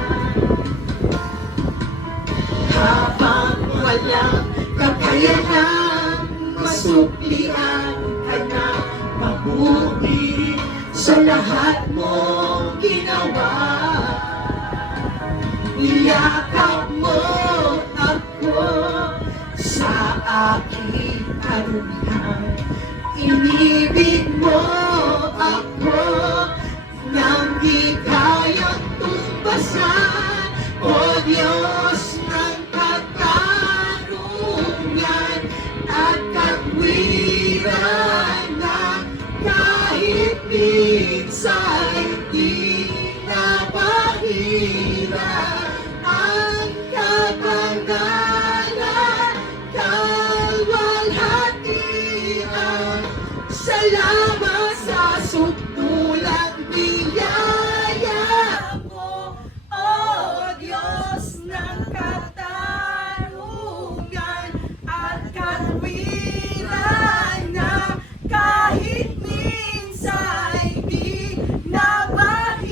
Habang walang kakayahan, masuklian ka na mabuti sa lahat mong ginawa. Niyakap mo ako sa aking karumihan. Inibig mo ako nang di kayang tumbasan. O Diyos ng katarungan at katwiran na kahit minsan di napahira ang kabangalan, kalwalhatian. Salamat sa sukdulang biyaya mo, O Diyos ng katarungan at katwiran na kahit minsan di nabahiran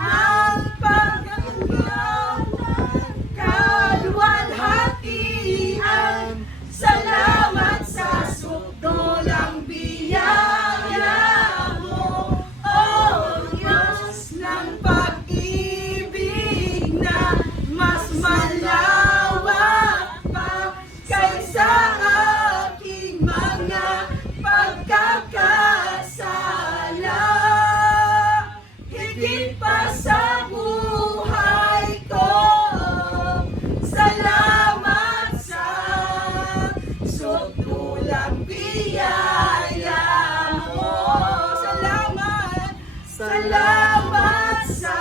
ang pagkakayanan, kalwalhatian. Salamat sa sukdulang biyaya mo, O Diyos ng pag-ibig na mas malawak pa kaysa aking mga pagkakasala. Higit pa sa buhay ko, salamat sa sukdulang biyaya mo. Salamat, salamat sa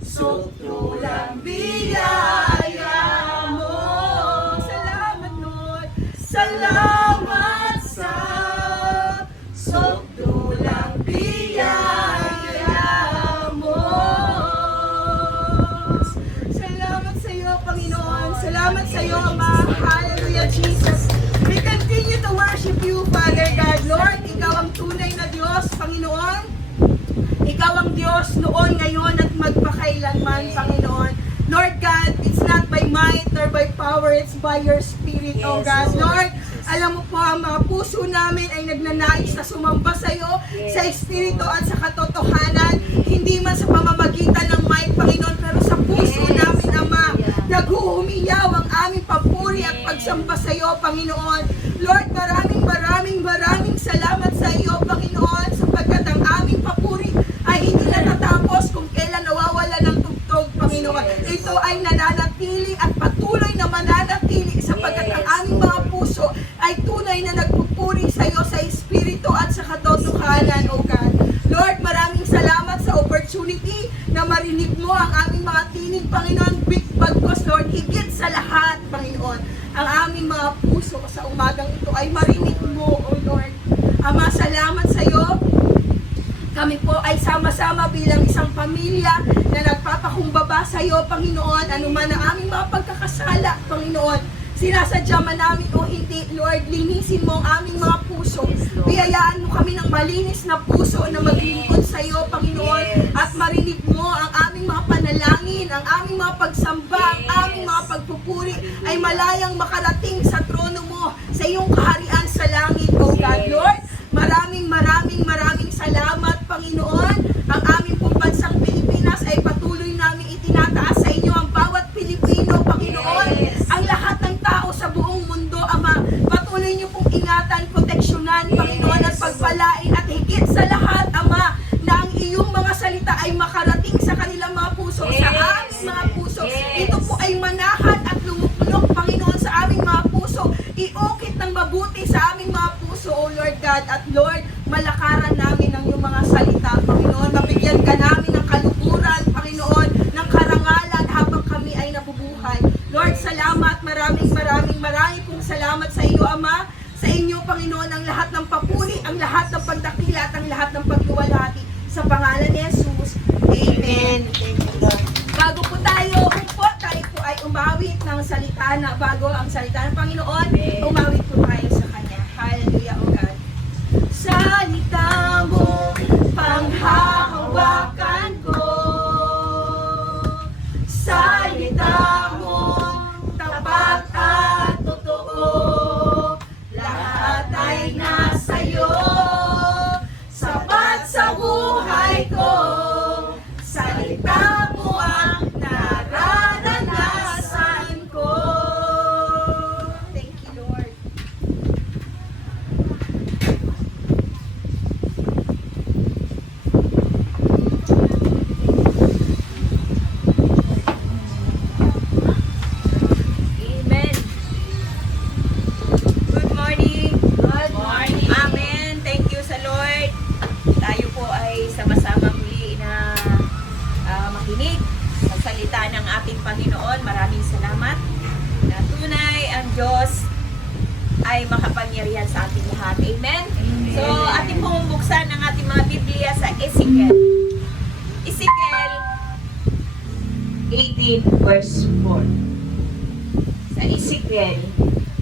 sukdulang biyaya mo. Salamat, Lord. Salamat sa sukdulang biyaya mo. Salamat sa iyo, Panginoon. Salamat sa iyo, Ama. Hallelujah, Jesus. We continue to worship you, Father God. Lord, ikaw ang tunay na Diyos, Panginoon. Ikaw ang Diyos noon, ngayon, at magpakailanman, Panginoon. Lord God, it's not by might or by power, it's by your Spirit, oh God. Lord, alam mo po, ang mga puso namin ay nagnanais na sumamba sa iyo, sa Espiritu at sa katotohanan, hindi man sa pamamagitan ng might, Panginoon, pero sa puso namin, Ama, nag-uumiyaw ang aming papuri at pagsamba sa iyo, Panginoon. Lord, maraming salamat sa iyo, Panginoon, sapagkat ang aming papuri ay hindi natatapos kung kailan nawawala ng tugtog, Panginoon. Ito ay nananatili at patuloy na mananatili sapagkat ang aming mga puso ay tunay na nagpupuri sa iyo sa Espiritu at sa katotohanan, O God. Lord, maraming salamat sa opportunity na marinig mo ang aming mga tinig, Panginoon. Bagkos, Lord, higit sa lahat, Panginoon, ang aming mga puso sa umagang ito ay marinig mo, O Lord. Ama, salamat sa iyo. Kami po ay sama-sama bilang isang pamilya na nagpapakumbaba sa iyo, Panginoon, anuman ang aming mga pagkakasala, Panginoon. Sinasadya man namin o hindi, Lord, linisin mo ang aming mga puso. Biyayaan mo kami ng malinis na puso na maglingkod sa iyo, Panginoon, at marinig mo ang aming mga panalangin, ang aming mga pagsamba, ang aming mga pagpupuri ay malayang makarating sa trono mo, sa iyong kaharian sa langit, O God. Lord, maraming salamat, Panginoon. Ang aming pong bansang Pilipinas ay patuloy namin itinataas sa inyo ang bawat Pilipino sa kanilang mga puso, sa Yes. aming mga puso. Yes. Ito po ay manahan at lumuklok, Panginoon, sa aming mga puso. Iukit ng mabuti sa aming mga puso, O Lord God. At Lord, malakaran namin ang iyong mga salita, Panginoon. Mabigyan ka namin ng kalukuran, Panginoon, ng karangalan habang kami ay nabubuhay. Lord, salamat, maraming pong salamat sa iyo, Ama. Sa inyo, Panginoon, ang lahat ng papuri, ang lahat ng pagdakila at ang lahat ng pagluwalhati. Sa pangalan ni Jesus. Amen. Thank you, Lord. Bago po tayo ay umawit ng salita na bago ang salita ng Panginoon, umawit po tayo sa Kanya. Hallelujah, O God. Salita mo, panghahawakan ko. Salita mo, tapat at totoo. Lahat ay nasa iyo. Sapat sa buhay ko. Salita mo ang nararanasan ko. Thank you, Lord. Amen. Good morning. Good morning. Amen. Thank you sa Lord. Tayo po ay sama-sama muli na makinig sa salita ng ating Panginoon. Maraming salamat na tunay ang Diyos ay makapangyarihan sa ating lahat. Amen? So, ating pong buksan ang ating mga Biblia sa Ezekiel. Ezekiel 18 verse 4. Sa Ezekiel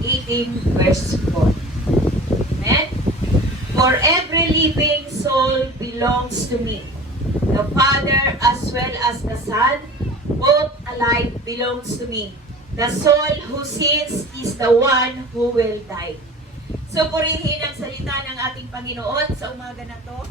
18 verse 4. Amen? For every living soul belongs to me. The Father as well as the Son, both alike belongs to me. The soul who sins is the one who will die. So purihin ang salita ng ating Panginoon sa umaga na to.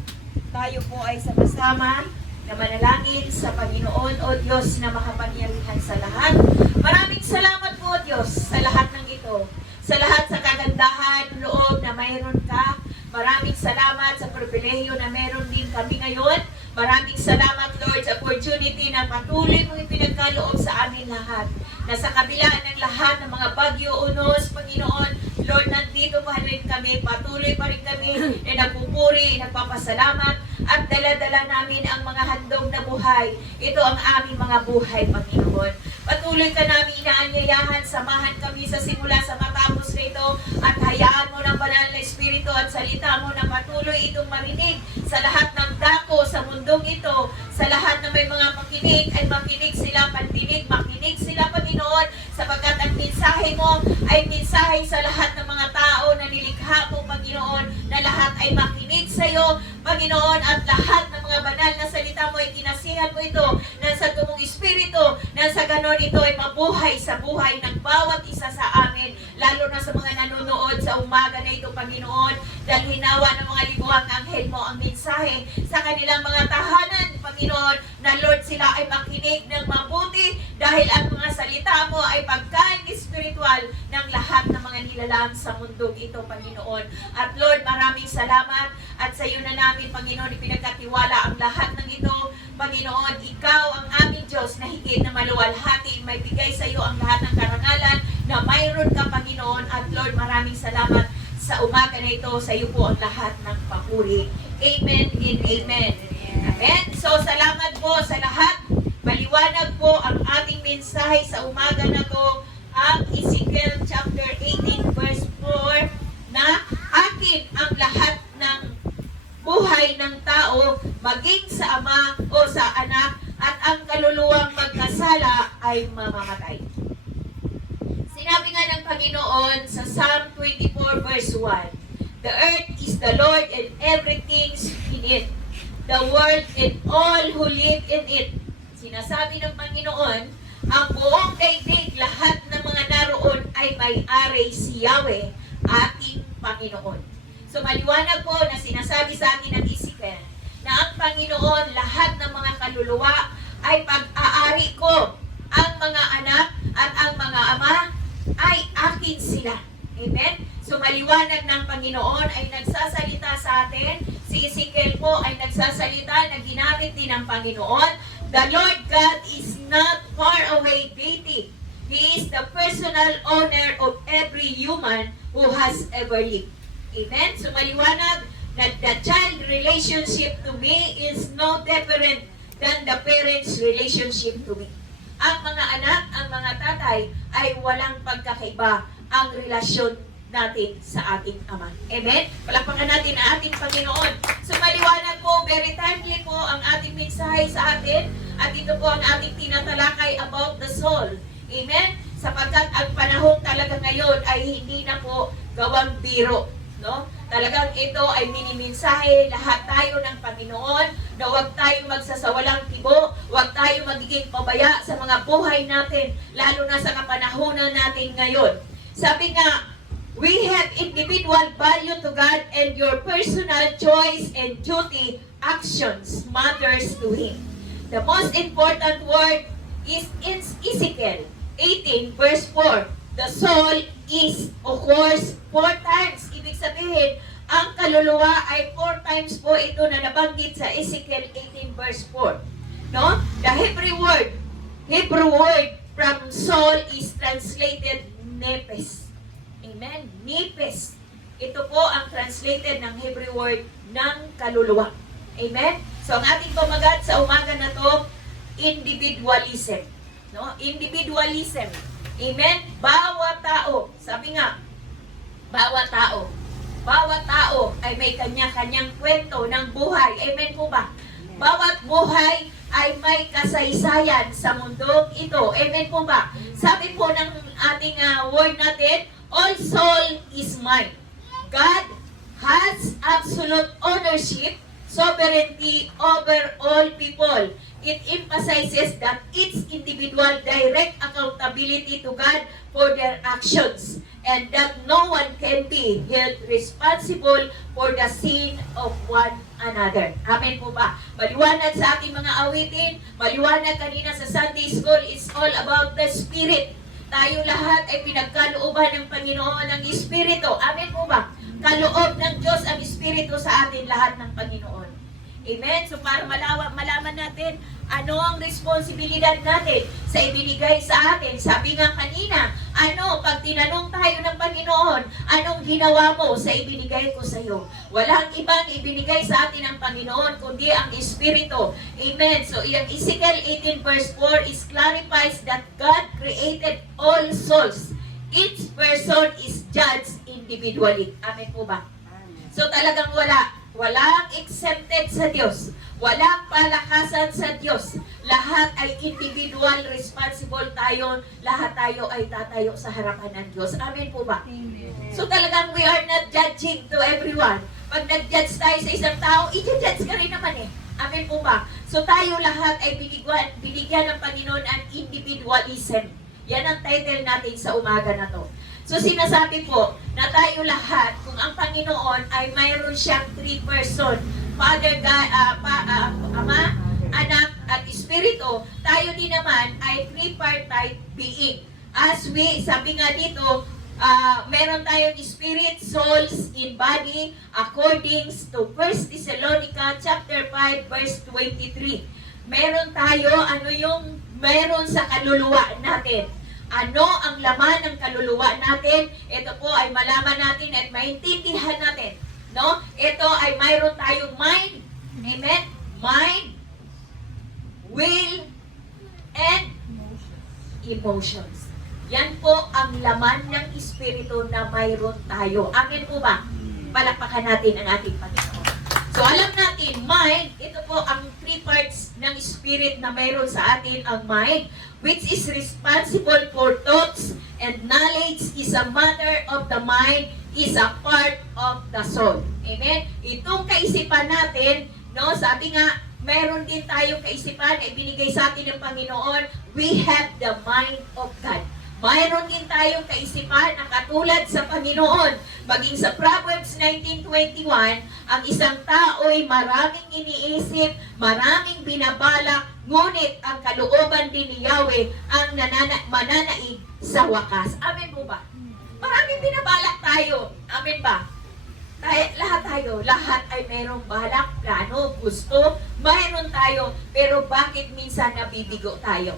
Tayo po ay sama-sama na manalangin sa Panginoon, O Diyos na makapangyarihan sa lahat. Maraming salamat po, Diyos, sa lahat ng ito. Sa lahat sa kagandahan, loob na mayroon ka. Maraming salamat sa pribilehiyo na meron din kami ngayon. Maraming salamat, Lord, sa opportunity na patuloy mong ipinagkaloob sa amin lahat. Na sa kabila ng lahat ng mga bagyo, unos, Panginoon, Lord, nandito pa rin kami, patuloy pa rin kami, na nagpupuri, nagpapasalamat, at dala-dala namin ang mga handog na buhay. Ito ang aming mga buhay, Panginoon. Patuloy ka namin inaanyayahan, samahan kami sa simula sa matapos na ito, at hayaan mo ng banal na Espiritu at salita mo na patuloy itong marinig sa lahat ng dako sa mundong ito, sa lahat na may mga makinig, ay makinig sila, pandinig, makinig sila, Panginoon, sapagkat ang mensahe mo ay mensahe sa lahat ng mga tao na nilikha mo, Panginoon, na lahat ay makinig sa iyo, Panginoon, at lahat ng mga banal na salita mo ay kinasihan mo ito na sa tumong Espiritu, na sa ganon ito ay mabuhay sa buhay ng bawat isa sa amin, lalo na sa mga nanonood sa umaga na ito, Panginoon, dahil hinawa ng mga libuhang anghel mo ang mensahe sa kanilang mga tahanan, Panginoon, na Lord, sila ay makinig ng mabuti dahil ang mga salita mo ay pagkain espiritual ng lahat ng mga nilalang sa mundong ito, Panginoon. At Lord, maraming salamat at sa iyo na namin, Panginoon, ipinagkatiwala ang lahat ng ito. Panginoon, ikaw ang aming Diyos na higit na maluwalhati, may bigay sa iyo ang lahat ng karangalan na mayroon ka, Panginoon. At Lord, maraming salamat sa umaga na ito. Sa iyo po ang lahat ng papuri. Amen and amen. Amen. So, salamat po sa lahat. Maliwanag po ang ating mensahe sa umaga na to, ang Ezekiel chapter 18 verse 4, na akin ang lahat ng buhay ng tao, maging sa ama o sa anak, at ang kaluluwang magkasala ay mamamatay. Sinabi nga ng Panginoon sa Psalm 24 verse 1, the earth is the Lord and everything in it, the world and all who live in it. Sinasabi ng Panginoon, ang buong daigdig, lahat ng mga naroon ay may-ari si Yahweh, ating Panginoon. So maliwanag po na sinasabi sa atin ng Ezekiel na ang Panginoon, lahat ng mga kaluluwa ay pag-aari ko. Ang mga anak at ang mga ama ay akin sila. Amen? So maliwanag ng Panginoon ay nagsasalita sa atin. Si Ezekiel po ay nagsasalita na ginamit din ng Panginoon The Lord God is not far away deity. He is the personal owner of every human who has ever lived. Amen? So maliwanag that the child relationship to me is no different than the parents' relationship to me. Ang mga anak, ang mga tatay ay walang pagkakaiba ang relasyon natin sa ating Ama. Amen? Palakpakan natin ang ating Panginoon. So maliwanag po, very timely po ang ating mensahe sa atin at ito po ang ating tinatalakay about the soul. Amen? Sapagkat ang panahon talaga ngayon ay hindi na po gawang biro. No? Talagang ito ay minimensahe lahat tayo ng Panginoon na huwag tayong magsasawalang tibo, huwag tayong magiging pabaya sa mga buhay natin, lalo na sa kapanahonan natin ngayon. Sabi nga, we have individual value to God and your personal choice and duty actions matters to Him. The most important word is in Ezekiel 18 verse 4. The soul is, of course, 4 times. Ibig sabihin, ang kaluluwa ay 4 times po ito na nabanggit sa Ezekiel 18 verse 4. No? The Hebrew word from soul is translated nepes. Amen? Nepes. Ito po ang translated ng Hebrew word ng kaluluwa. Amen? So, ang ating pamagat sa umaga na to, individualism. No? Individualism. Amen? Bawat tao, sabi nga, bawat tao ay may kanya-kanyang kwento ng buhay. Amen po ba? Bawat buhay ay may kasaysayan sa mundong ito. Amen po ba? Sabi po ng ating word natin, all soul is mine. God has absolute ownership, sovereignty over all people. It emphasizes that each individual direct accountability to God for their actions and that no one can be held responsible for the sin of one another. Amen po ba? Maliwanag sa ating mga awitin, maliwanag kanina sa Sunday School, it's all about the Spirit. Tayo lahat ay pinagkalooban ng Panginoon ng Espiritu. Amen po ba? Kaloob ng Diyos ang Espiritu sa atin lahat ng Panginoon. Amen? So para malaman natin ano ang responsibilidad natin sa ibinigay sa atin. Sabi nga kanina, pag tinanong tayo ng Panginoon, anong ginawa mo sa ibinigay ko sa iyo? Walang ibang ibinigay sa atin ng Panginoon, kundi ang Espiritu. Amen. So, yung Ezekiel 18 verse 4 is clarifies that God created all souls. Each person is judged individually. Amen po ba? So, talagang walang exempted sa Diyos. Walang palakasan sa Diyos. Lahat ay individual, responsible tayo. Lahat tayo ay tatayo sa harapan ng Diyos. Amen po ba? Amen. So talagang we are not judging to everyone. Pag nag-judge tayo sa isang tao, i-judge ka rin naman eh. Amen po ba? So tayo lahat ay binigyan ng Panginoon ang individualism. Yan ang title natin sa umaga na to. So sinasabi po na tayo lahat, kung ang Panginoon ay mayroon siyang 3 person, Father, God, Ama, Anak, at Espiritu, tayo din naman ay 3-partite being. As we, sabi nga dito, meron tayong spirit, souls, in body, according to 1 Thessalonica chapter 5, verse 23. Meron tayo, meron sa kaluluwa natin. Ano ang laman ng kaluluwa natin? Ito po ay malaman natin at maintindihan natin. No? Ito ay mayroon tayong mind. Amen? Mind, will, and emotions. Yan po ang laman ng Espiritu na mayroon tayo. Amen po ba? Palakpakan natin ang ating Panginoon. So alam natin, mind, ito po ang 3 parts ng Spirit na mayroon sa atin, ang mind, which is responsible for thoughts and knowledge is a matter of the mind, is a part of the soul. Amen? Itong kaisipan natin, no, sabi nga, meron din tayong kaisipan ay binigay sa atin ng Panginoon. We have the mind of God. Mayroon din tayong kaisipan na katulad sa Panginoon. Maging sa Proverbs 19:21, ang isang tao'y maraming iniisip, maraming binabalak, ngunit ang kalooban din ni Yahweh ang mananaig sa wakas. Amen po ba? Maraming binabalak tayo. Amen ba? Lahat ay mayroong balak, plano, gusto, mayroon tayo, pero bakit minsan nabibigo tayo?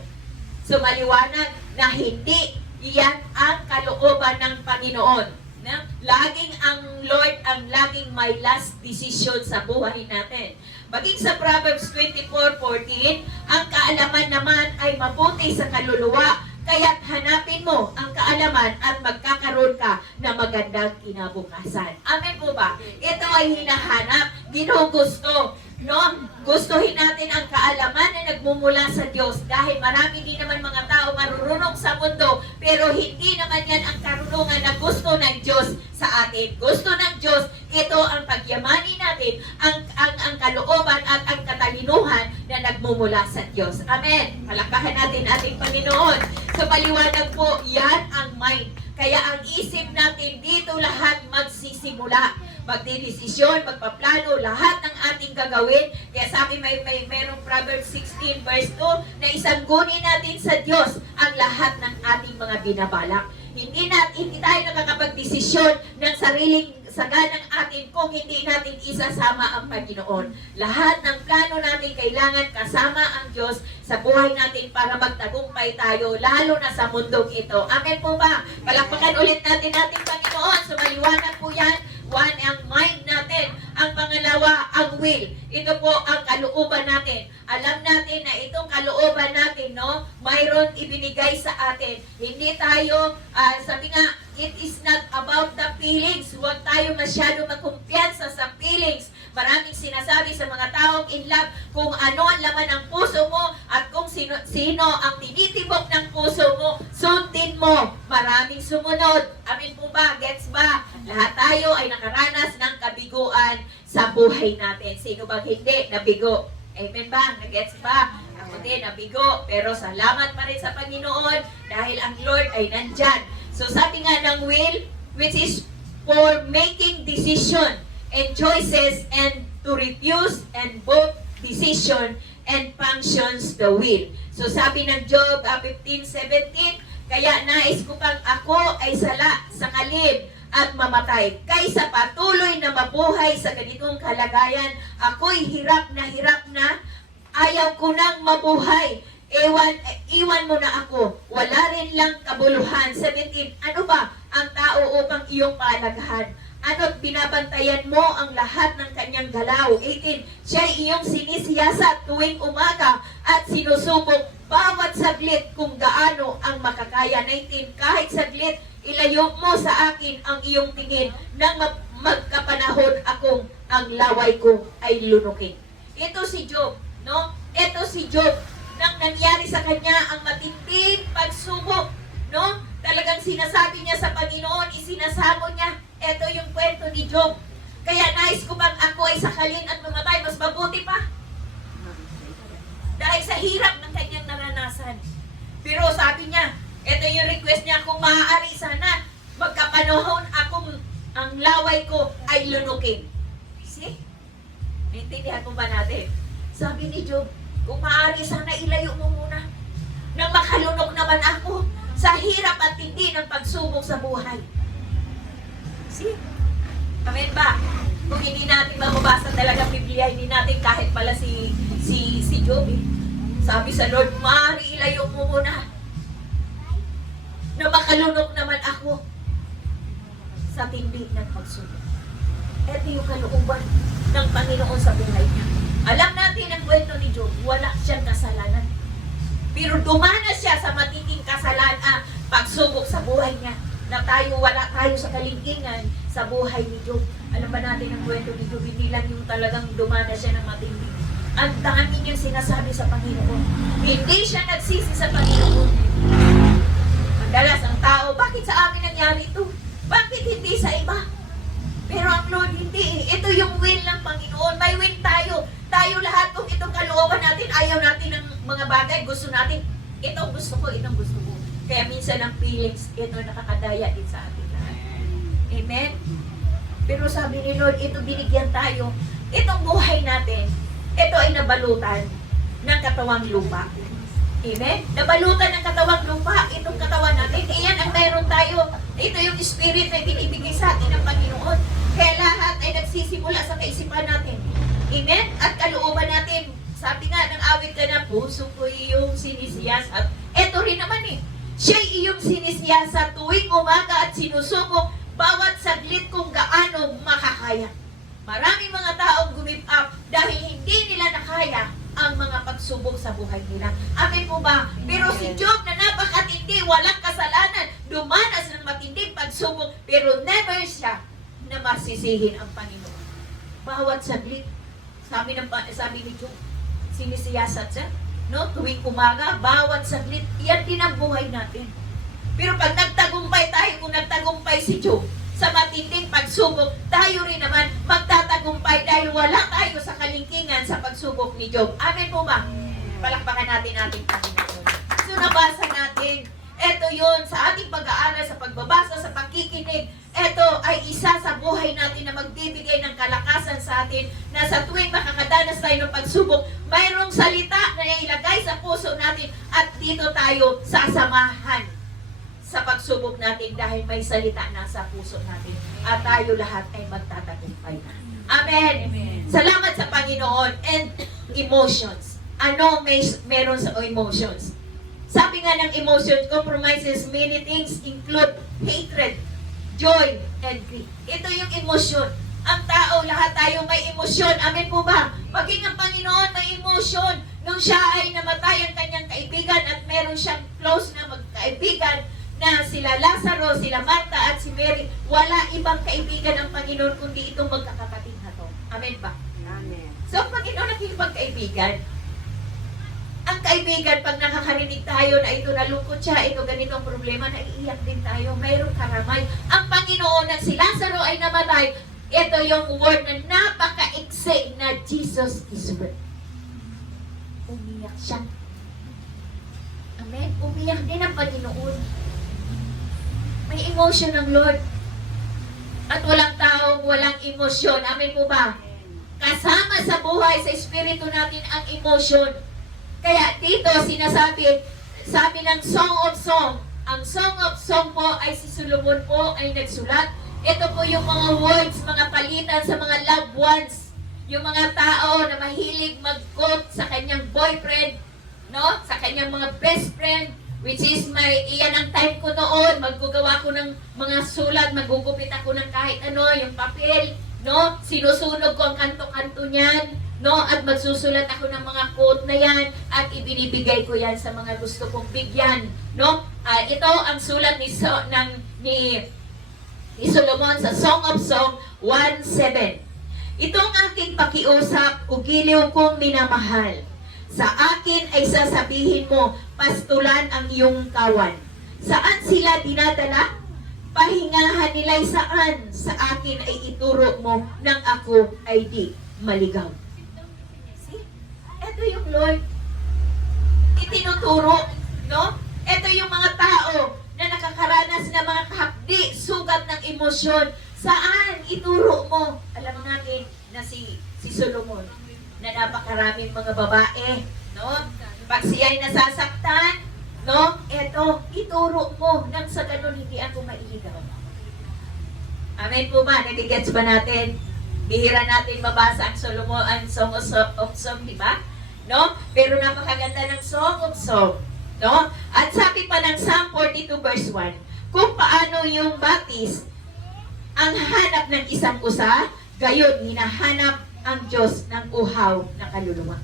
So maliwanag na hindi yan ang kalooban ng Panginoon. Na? Laging ang Lord ang laging may last decision sa buhay natin. Maging sa Proverbs 24:14, ang kaalaman naman ay mabuti sa kaluluwa, kaya't hanapin mo ang kaalaman at magkakaroon ka ng magandang kinabukasan. Amen po ba? Ito ay hinahanap, ginugusto. No? Gustuhin natin ang kaalaman na nagmumula sa Diyos dahil marami din naman mga tao marurunong sa mundo pero hindi naman yan ang karunungan na gusto ng Diyos sa atin. Gusto ng Diyos, ito ang pagyamanin natin, ang kalooban at ang katalinuhan na nagmumula sa Diyos. Amen. Palakpakan natin ating Panginoon. So paliwanag po, yan ang mind. Kaya ang isip natin dito lahat magsisimula. Magdidesisyon, magpaplano, lahat ng ating gagawin. Kaya sabi mayroong Proverbs 16 verse 2 na isangguni natin sa Diyos ang lahat ng ating mga binabalak. Hindi tayo nakakapagdesisyon ng sariling saganang atin kung hindi natin isasama ang Panginoon. Lahat ng plano natin kailangan kasama ang Diyos sa buhay natin para magtagumpay tayo, lalo na sa mundong ito. Amen po ba? Palakpakan ulit natin ating Panginoon. So maliwanag po yan. One, ang mind natin. Ang pangalawa, ang will. Ito po ang kalooban natin. Alam natin na itong kalooban natin, no, mayroon ibinigay sa atin. Hindi tayo, sabi nga, it is not about the feelings. Huwag tayo masyado magkumpiyansa sa feelings. Maraming sinasabi sa mga taong in love kung ano ang laman ng puso mo at kung sino ang tinitibok ng puso mo, sundin mo. Maraming sumunod. Amin po ba? Gets ba? Lahat tayo ay nakaranas ng kabiguan sa buhay natin. Sino ba hindi nabigo? Amen ba? Nagets ba? Ako din nabigo. Pero salamat pa rin sa Panginoon dahil ang Lord ay nandyan. So sabi nga ng will, which is for making decision and choices and to refuse and both decision and functions the will. So sabi ng Job 15:17, kaya nais ko pang ako ay sala sa kalib at mamatay. Kaysa patuloy na mabuhay sa ganitong kalagayan, ako'y hirap na, ayaw ko nang mabuhay. Iwan mo na ako. Wala rin lang kabuluhan. 17, ano ba ang tao upang iyong palagahan? Ano't binabantayan mo ang lahat ng kanyang galaw? 18, siya'y iyong sinisiyasat tuwing umaga at sinusubok bawat saglit kung gaano ang makakaya. 19, kahit saglit, ilayo mo sa akin ang iyong tingin nang magkapanahon akong ang laway ko ay lunukin. Ito si Job, no? Ito si Job, nang nangyari sa kanya ang matinding pagsubok, no? Talagang sinasabi niya sa Panginoon, isinasamo niya, ito yung kwento ni Job. Kaya nais ko bang ako ay sakalin at mamatay, mas mabuti pa. Dahil sa hirap ng kanyang naranasan. Pero sabi niya, ito yung request niya, kung maaari sana, magkapanahon akong ang laway ko ay lunukin. See? Naintindihan mo ba natin? Sabi ni Job, kung maaari sana ilayo mo muna. Nang makalunok naman ako sa hirap at tindi ng pagsubok sa buhay. See? Amen ba? Kung hindi natin mababasa talaga Biblia, hindi natin kahit pala si Job eh. Sabi sa Lord, maaari ilayo mo muna. Na makalunok naman ako sa tindi ng pagsubok. Ito yung kalooban ng Panginoon sa buhay niya. Alam natin ang kwento ni Job, wala siyang kasalanan. Pero dumanas siya sa matinding kasalanan, pagsubok sa buhay niya. Na wala tayo sa kalingingan sa buhay ni Job. Alam ba natin ang kwento ni Job? Hindi lang yung talagang dumanas siya ng matindi. Ang dami niyang sinasabi sa Panginoon. Hindi siya nagsisi sa Panginoon. Madalas ang tao, bakit sa amin nangyari ito? Bakit hindi sa iba? Pero ang Lord hindi. Ito yung will ng Panginoon. May will tayo. Tayo lahat kung itong kalooban natin, ayaw natin ng mga bagay, gusto natin, itong gusto ko, itong gusto ko. Kaya minsan ang feelings, ito nakakadaya din sa atin lahat. Amen? Pero sabi ni Lord, ito binigyan tayo. Itong buhay natin, ito ay nabalutan ng katawang lupa. Amen? Nabalutan ng katawang lupa, itong katawan natin. Iyan ang meron tayo. Ito yung spirit na binibigay sa atin ng Panginoon. Kaya lahat ay nagsisimula sa kaisipan natin. Amen? At kalooban natin. Sabi nga ng awit ka na, puso ko iyong sinisiyasat. Ito rin naman eh. Siya'y iyong sinisiyasat tuwing umaga at sinusubok bawat saglit kung gaano makakaya. Maraming mga taong give up dahil hindi nila nakaya ang mga pagsubok sa buhay nila. Amen po ba? Pero si Job na napakatindi, walang kasalanan, dumanas ng matinding pagsubok, pero never siya na masisihin ang Panginoon. Bawat saglit, sabi ni Job, sinisiyasat siya. No? Tuwing umaga, bawat saglit, yan din ang buhay natin. Pero pag nagtagumpay tayo, kung nagtagumpay si Job, sa matinding pagsubok, tayo rin naman magtatagumpay dahil wala tayo sa kalingkingan sa pagsubok ni Job. Amen po ba? Palakpakan natin ating Panginoon. So nabasa natin, ito yun sa ating pag-aaral, sa pagbabasa, sa pakikinig, ito ay isa sa buhay natin na magbibigay ng kalakasan sa atin na sa tuwing makakadanas tayo ng pagsubok, mayroong salita na ilagay sa puso natin at dito tayo sasamahan sa pagsubok natin dahil may salita na sa puso natin at tayo lahat ay magtatagumpay na. Amen. Salamat sa Panginoon. And emotions. Ano meron sa emotions? Sabi nga ng emotions, compromises many things include hatred, joy, and grief. Ito yung emosyon. Ang tao, lahat tayo may emosyon. Amen po ba? Maging ang Panginoon may emosyon. Nung siya ay namatay ang kanyang kaibigan at meron siyang close na magkaibigan, na sila Lazaro, sila Martha at si Mary, wala ibang kaibigan ng Panginoon kundi itong magkakapatid na to. Amen ba? Amen. So, ang Panginoon naging magkaibigan. Ang kaibigan, pag nakakarinig tayo na ito nalungkot siya, ito ganitong problema, naiiyak din tayo, mayroong karamay. Ang Panginoon, na si Lazaro ay namatay, ito yung word na napaka-ikse na Jesus is real. Umiyak siya. Amen? Umiyak din ang Panginoon. May emotion ng Lord. At walang taong walang emosyon. Amen po ba? Kasama sa buhay, sa espiritu natin ang emotion. Kaya dito sinasabi, sabi ng Song of Song, ang Song of Song po ay si Solomon po ay nagsulat. Ito po yung mga words, mga palitan sa mga loved ones. Yung mga tao na mahilig mag-quote sa kanyang boyfriend, no? Sa kanyang mga best friend, which is iyan ang time ko noon, maggugawa ko ng mga sulat, magugupit ako ng kahit ano, yung papel, no? Sinusunog ko ang kanto-kanto niyan, no? At magsusulat ako ng mga quote na yan, at ibinibigay ko yan sa mga gusto kong bigyan, no? Ito ang sulat ni Solomon sa Song of Song 1:7. Itong aking pakiusap, o giliw kong minamahal. Sa akin ay sasabihin mo, pastulan ang iyong kawan. Saan sila dinadala? Pahingahan nila'y saan? Sa akin ay ituro mo nang ako ay di maligaw. See? Ito yung Lord. Itinuturo, no? Ito yung mga tao na nakakaranas ng mga kahapdi, sugat ng emosyon. Saan? Ituro mo. Alam natin na si Solomon, na napakaraming mga babae, no? Pag siya'y nasasaktan, no? Eto, ituro mo nang sa ganun hindi ako mailigaw. Amen po ba? Nagigets ba natin? Bihira natin mabasa ang Solomon, ang Song of Song, di ba? No? Pero napakaganda ng Song of Song, no? At sabi pa ng Psalm 42 verse 1, kung paano yung batis ang hanap ng isang usa, gayon hinahanap ang Diyos ng uhaw na kaluluwa.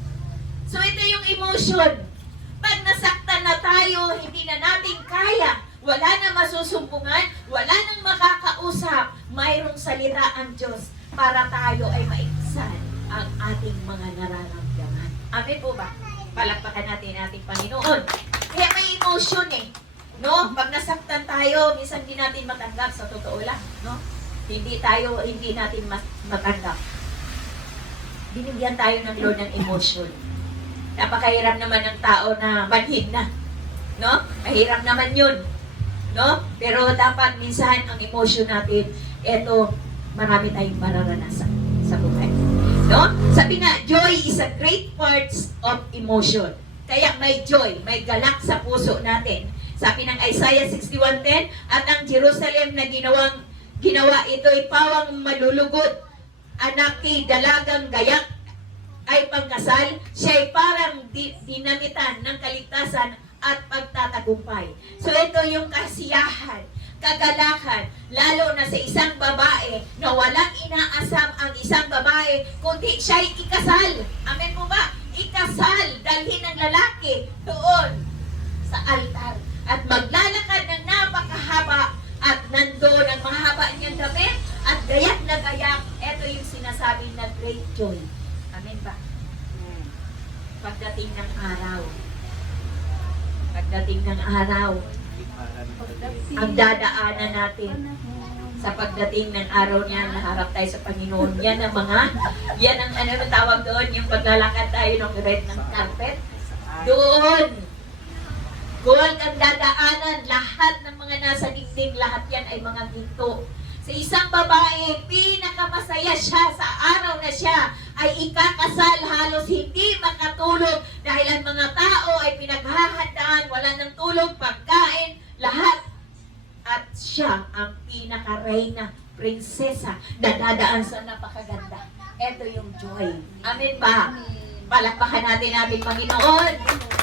So ito yung emotion. Pag nasaktan na tayo, hindi na natin kaya, wala na masusumpungan, wala nang makakausap, mayroong salita ang Diyos para tayo ay maiksan ang ating mga nararamdaman. Amen po ba? Palakpakan natin ating Panginoon. Kaya may emotion eh. No? Pag nasaktan tayo, minsan hindi natin matanggap, sa totoo lang. No? Hindi natin matanggap. Binigyan tayo ng Lord ng emotion. Napakahirap naman ng tao na manhid na. No? Mahirap naman yun. No? Pero dapat minsan ang emotion natin, eto, marami tayong mararanasan sa buhay. No? Sabi nga, joy is a great part of emotion. Kaya may joy, may galak sa puso natin. Sabi ng Isaiah 61:10, at ang Jerusalem na ginawa ito'y pawang malulugod, anaki dalagang gayak ay pangkasal, siya'y parang dinamitan ng kaligtasan at pagtatagumpay. So ito yung kasiyahan, kagalakan, lalo na sa isang babae na walang inaasam ang isang babae, kundi siya'y ikasal. Amen po ba? Ikasal, dalhin ng lalaki doon sa altar at maglalakad ng napakahaba at nandoon ang mahaba niyang damit at gayak na gayak. Ito yung sinasabi na great joy. Amen ba? Pagdating ng araw, ang dadaanan natin sa pagdating ng araw niya, naharap tayo sa Panginoon. Yan ang ano tawag doon, yung paglalakad tayo ng red ng carpet. Doon, gold ang dadaanan, lahat ng mga nasa dingding, lahat yan ay mga ginto. Sa isang babae, pinakamasaya siya sa araw na siya ay ikakasal, halos hindi makatulog dahil ang mga tao ay pinaghahandaan, wala ng tulog, pagkain, lahat. At siya ang pinaka-reyna, prinsesa, na dadaan sa napakaganda. Ito yung joy. Amen ba? Palakpakan natin ating Panginoon.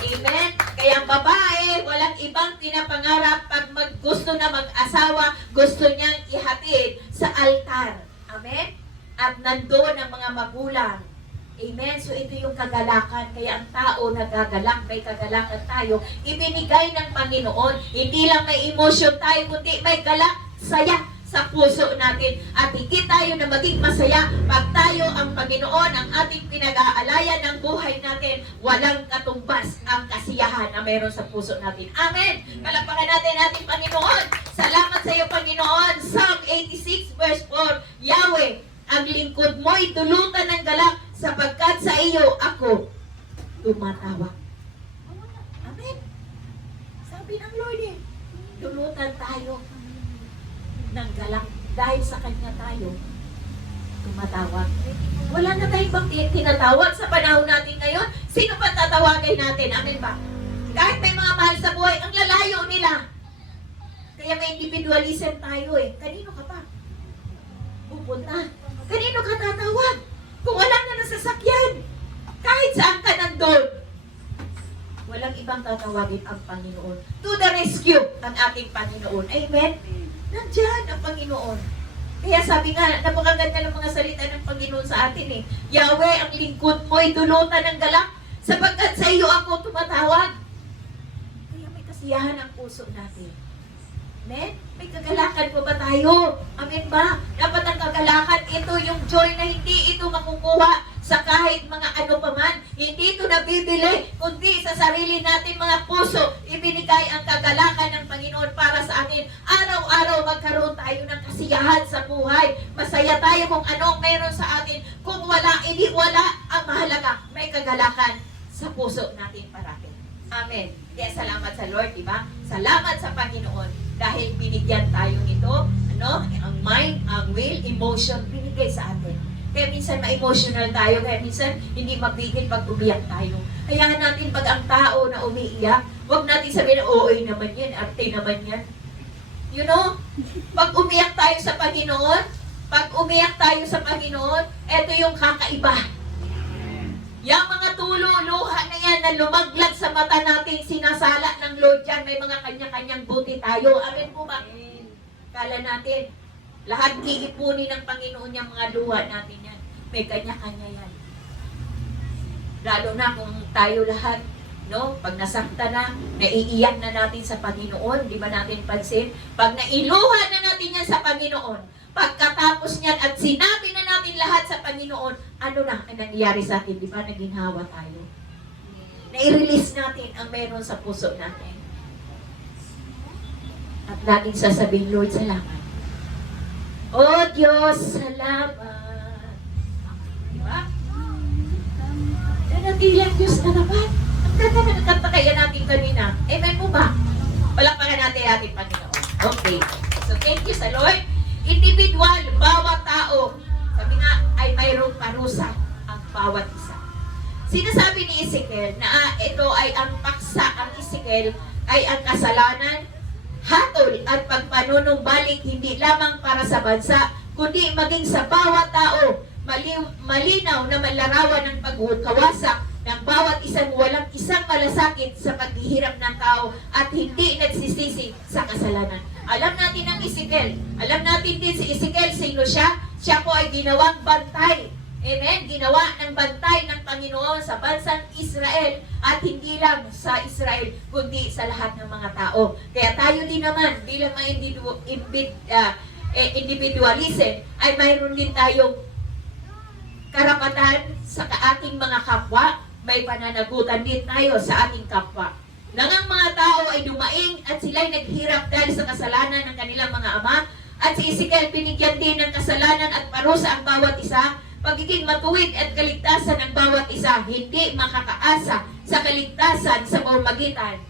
Amen? Kaya ang babae, walang ibang pinapangarap pag gusto na mag-asawa, gusto niyang ihatid sa altar. Amen? At nandoon ang mga magulang. Amen? So ito yung kagalakan. Kaya ang tao nagagalak, may kagalakan tayo, ibinigay ng Panginoon. Hindi lang may emotion tayo, kundi may galak, saya sa puso natin. At higit tayo na maging masaya pag tayo ang Panginoon, ang ating pinag-aalayan ng buhay natin, walang katumbas ang kasiyahan na meron sa puso natin. Amen! Palakpakan natin ating Panginoon. Salamat sa iyo, Panginoon. Psalm 86 verse 4, Yahweh, ang lingkod mo'y dulutan ng galak sapagkat sa iyo ako tumatawag. Amen! Sabi ng Lord dulutan tayo ng galak dahil sa Kanya tayo tumatawag. Wala na tayong bang tinatawag sa panahon natin ngayon? Sino pa tatawagin natin? Amen ba? Kahit may mga mahal sa buhay, ang lalayo nila. Kaya may individualism tayo Kanino ka pa pupunta? Kanino ka tatawag? Kung wala na nasasakyan, kahit saan ka nandun, walang ibang tatawagin ang Panginoon. To the rescue ang ating Panginoon. Amen? Nandiyan ang Panginoon. Kaya sabi nga, napakaganda ng mga salita ng Panginoon sa atin Yahweh, ang lingkod mo'y dulutan ng galak, sapagkat sa iyo ako tumatawag. Kaya may kasiyahan ang puso natin. Amen? May kagalakan po ba tayo? Amen ba? Dapat ang kagalakan, ito yung joy na hindi ito makukuha sa kahit mga ano pa man. Hindi ito nabibili, kundi sa sarili natin mga puso, ibinigay ang kagalakan ng Panginoon para sa atin. Araw-araw magkaroon tayo ng kasiyahan sa buhay. Masaya tayo kung anong meron sa atin. Kung wala, hindi wala. Ang mahalaga, may kagalakan sa puso natin parati. Amen. Kaya salamat sa Lord, diba? Salamat sa Panginoon. Dahil binigyan tayo nito, ang mind, ang will, emotion, binigay sa atin. Kaya minsan ma-emotional tayo, kaya minsan hindi mapigil pag umiyak tayo. Kaya natin pag ang tao na umiiyak, huwag natin sabihin, OA naman yan, arte naman yan. You know, pag umiyak tayo sa Panginoon, eto yung kakaiba. Yung mga luha na yan na lumaglag sa mata natin, sinasala ng Lord yan, may mga kanya-kanyang buti tayo. Amen po ba? Kala natin, lahat iipunin ng Panginoon yung mga luha natin yan. May kanya-kanya yan. Lalo na kung tayo lahat, pag nasakta na, naiiyak na natin sa Panginoon, di ba natin pansin? Pag nailuha na natin yan sa Panginoon, pagkatapos niyan at sinabi na natin lahat sa Panginoon, ano na ang nangyayari sa atin? Di ba naginhawa tayo? Na-release natin ang meron sa puso natin. At laging sasabihin, Lord, salamat. Oh Diyos, salamat. Di ba? Nanatilang Diyos na naman. Ang ganda na nagkanta kaya natin kanina. Amen po ba? Palakpakan natin ating Panginoon. Okay. So thank you sa Lord. Individual, bawat tao, sabi nga, ay mayroong parusa ang bawat isa. Sinasabi ni Ezekiel na ito ay ang paksa, ang Ezekiel, ay ang kasalanan, hatol at pagpanunumbalik hindi lamang para sa bansa, kundi maging sa bawat tao. Malinaw na malarawan ng pagkawasak ng bawat isang walang isang malasakit sa paghihirap ng tao at hindi nagsisisi sa kasalanan. Alam natin ang Ezekiel. Alam natin din si Ezekiel, sino siya? Siya po ay ginawang bantay. Amen? Ginawa ng bantay ng Panginoon sa bansang Israel at hindi lang sa Israel, kundi sa lahat ng mga tao. Kaya tayo din naman, bilang mga individualism, ay mayroon din tayong karapatan sa ating mga kapwa. May pananagutan din tayo sa ating kapwa. Nang ang mga tao ay dumaing at sila'y naghirap dahil sa kasalanan ng kanilang mga ama, at si Ezekiel binigyan din ng kasalanan at parusa ang bawat isa, pagiging matuwid at kaligtasan ng bawat isa, hindi makakaasa sa kaligtasan sa pamamagitan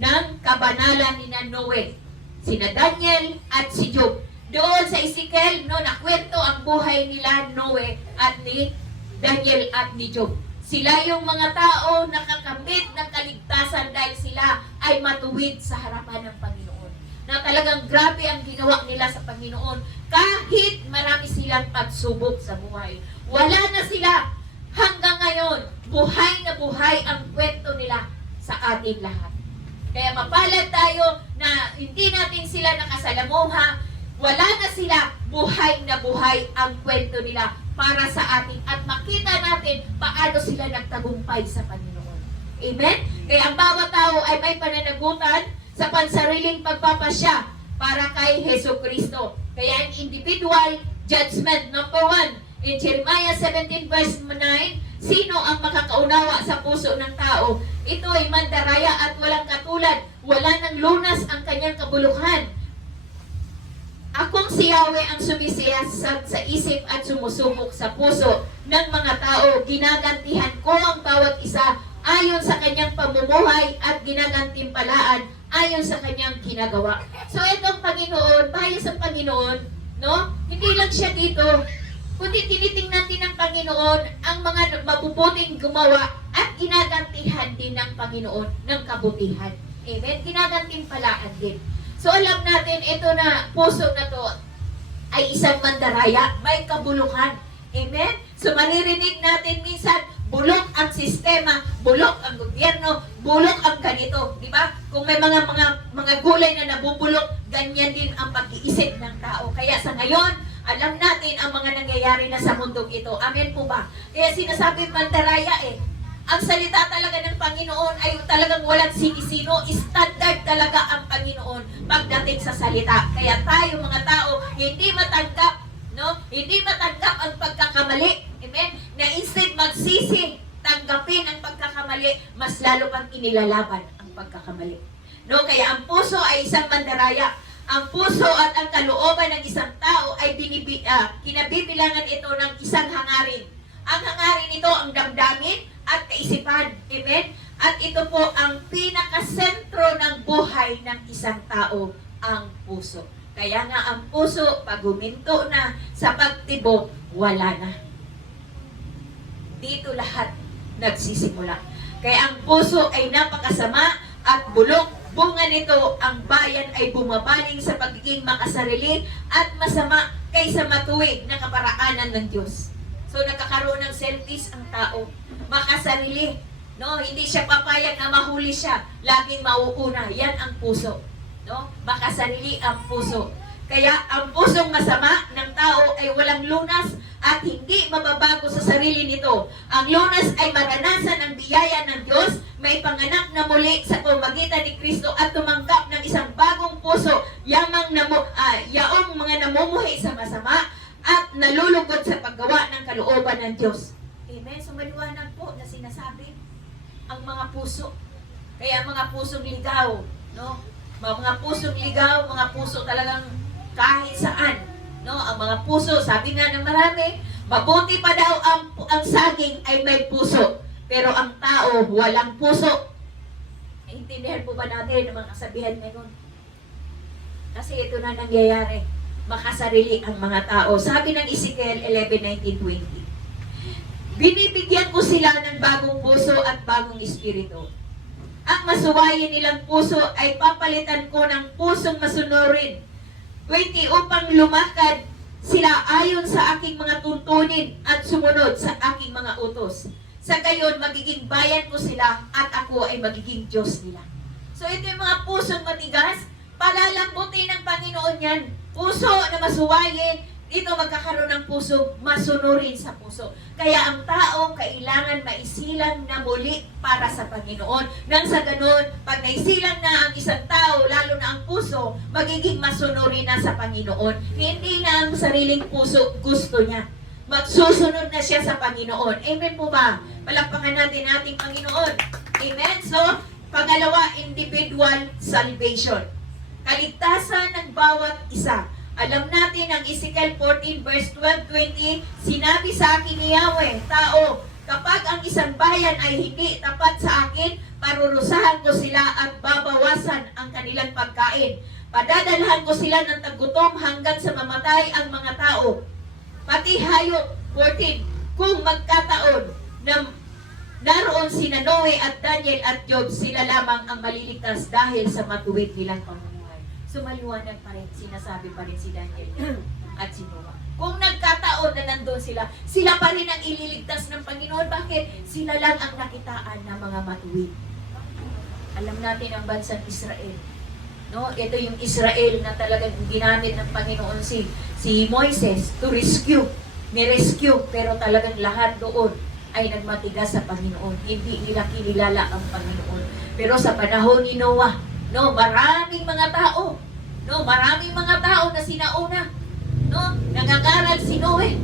ng kabanalan ni Noe, sina Daniel at si Job. Doon sa Ezekiel, nakwento ang buhay nila Noe at ni Daniel at ni Job. Sila yung mga tao nakakamit ng kaligtasan dahil sila ay matuwid sa harapan ng Panginoon. Na talagang grabe ang ginawa nila sa Panginoon kahit marami silang pagsubok sa buhay. Wala na sila. Hanggang ngayon, buhay na buhay ang kwento nila sa ating lahat. Kaya mapalad tayo na hindi natin sila nakasalamuha. Wala na sila, buhay na buhay ang kwento nila para sa atin at makita natin paano sila nagtagumpay sa Panginoon. Amen? Kaya ang bawat tao ay may pananagutan sa pansariling pagpapasya para kay Hesus Kristo. Kaya ang individual judgment, number 1, in Jeremiah 17 verse 9, sino ang makakaunawa sa puso ng tao? Ito ay mandaraya at walang katulad. Wala ng lunas ang kanyang kabuluhan. Akong si Yahweh ang sumisiyasat sa isip at sumusubok sa puso ng mga tao. Ginagantihan ko ang bawat isa ayon sa kanyang pamumuhay at ginagantimpalaan ayon sa kanyang ginagawa. So itong Panginoon, tayo sa Panginoon, hindi lang siya dito, kundi tinitingnan din ng Panginoon ang mga mabubuting gumawa at ginagantihan din ng Panginoon ng kabutihan. Amen? Ginagantimpalaan din. So alam natin, ito na puso na to ay isang mandaraya, may kabuluhan. Amen? So maririnig natin minsan, bulok ang sistema, bulok ang gobyerno, bulok ang ganito. Di ba? Kung may mga gulay na nabubulok, ganyan din ang pag-iisip ng tao. Kaya sa ngayon, alam natin ang mga nangyayari na sa mundong ito. Amen po ba? Kaya sinasabi mandaraya ang salita talaga ng Panginoon ay talagang walang sinisino. Standard talaga ang Panginoon pagdating sa salita. Kaya tayo mga tao, hindi matanggap, hindi matanggap ang pagkakamali. Amen? Na instead magsisi, tanggapin ang pagkakamali, mas lalo pang inilalaban ang pagkakamali. Kaya ang puso ay isang mandaraya. Ang puso at ang kalooban ng isang tao ay kinabibilangan ito ng isang hangarin. Ang hangarin nito ang damdamin at kaisipan. Amen? At ito po ang pinakasentro ng buhay ng isang tao, ang puso. Kaya nga ang puso, pag huminto na sa pagtibok, wala na. Dito lahat nagsisimula. Kaya ang puso ay napakasama at bulok. Bunga nito, ang bayan ay bumabaling sa pagiging makasarili at masama kaysa matuwid na kaparaanan ng Diyos. So nagkakaroon ng selfish ang tao. Makasarili. Hindi siya papayag na mahuli siya. Laging mauuna. Yan ang puso. Makasarili ang puso. Kaya ang pusong masama ng tao ay walang lunas at hindi mababago sa sarili nito. Ang lunas ay maranasan ang biyaya ng Diyos, may panganak na muli sa pamamagitan ni Kristo at tumanggap ng isang bagong puso, yaong mga namumuhay sa masama at nalulugod sa paggawa ng kalooban ng Diyos. Amen? So maliwanag po na sinasabi ang mga puso. Kaya mga pusong ligaw, mga pusong ligaw, mga puso talagang kahit saan. Ang mga puso, sabi nga ng marami, mabuti pa daw ang saging ay may puso, pero ang tao walang puso. Intindihan po ba natin ang mga kasabihan ngayon? Kasi ito na nangyayari. Makasarili ang mga tao. Sabi ng Ezekiel 11:19-20, binibigyan ko sila ng bagong puso at bagong espiritu. Ang masuwayin nilang puso ay papalitan ko ng pusong masunurin. 20, upang lumakad sila ayon sa aking mga tuntunin at sumunod sa aking mga utos. Sa gayon, magiging bayan ko sila at ako ay magiging Diyos nila. So ito yung mga pusong matigas, palalambutin ng Panginoon yan. Puso na masuwayin, dito magkakaroon ng puso, masunurin sa puso. Kaya ang tao kailangan maisilang na muli para sa Panginoon. Nang sa ganun, pag naisilang na ang isang tao, lalo na ang puso, magiging masunurin na sa Panginoon. Hindi na ang sariling puso gusto niya. Magsusunod na siya sa Panginoon. Amen po ba? Palakpakan natin ating Panginoon. Amen? So, pangalawa, individual salvation. Kaligtasan ng bawat isa. Alam natin ang Ezekiel 14 verse 12-20, sinabi sa akin ni Yahweh, tao, kapag ang isang bayan ay hindi tapat sa akin, parurusahan ko sila at babawasan ang kanilang pagkain. Padadalhan ko sila ng tagutom hanggang sa mamatay ang mga tao. Pati hayop, 14, kung magkataon na naroon sina Noe at Daniel at Job, sila lamang ang maliligtas dahil sa matuwid nilang pamumuhay. So maliwanag pa rin, sinasabi pa rin si Daniel at si Noah. Kung nagkataon na nandun sila, sila pa rin ang ililigtas ng Panginoon. Bakit? Sila lang ang nakitaan ng mga matuwid. Alam natin ang bansang Israel. No, ito yung Israel na talagang ginamit ng Panginoon si Moises to rescue. Ni-rescue, pero talagang lahat doon ay nagmatigas sa Panginoon. Hindi nila kinilala ang Panginoon. Pero sa panahon ni Noah, no, maraming mga tao. No, maraming mga tao na sinauna. No, nangangaral si Noe.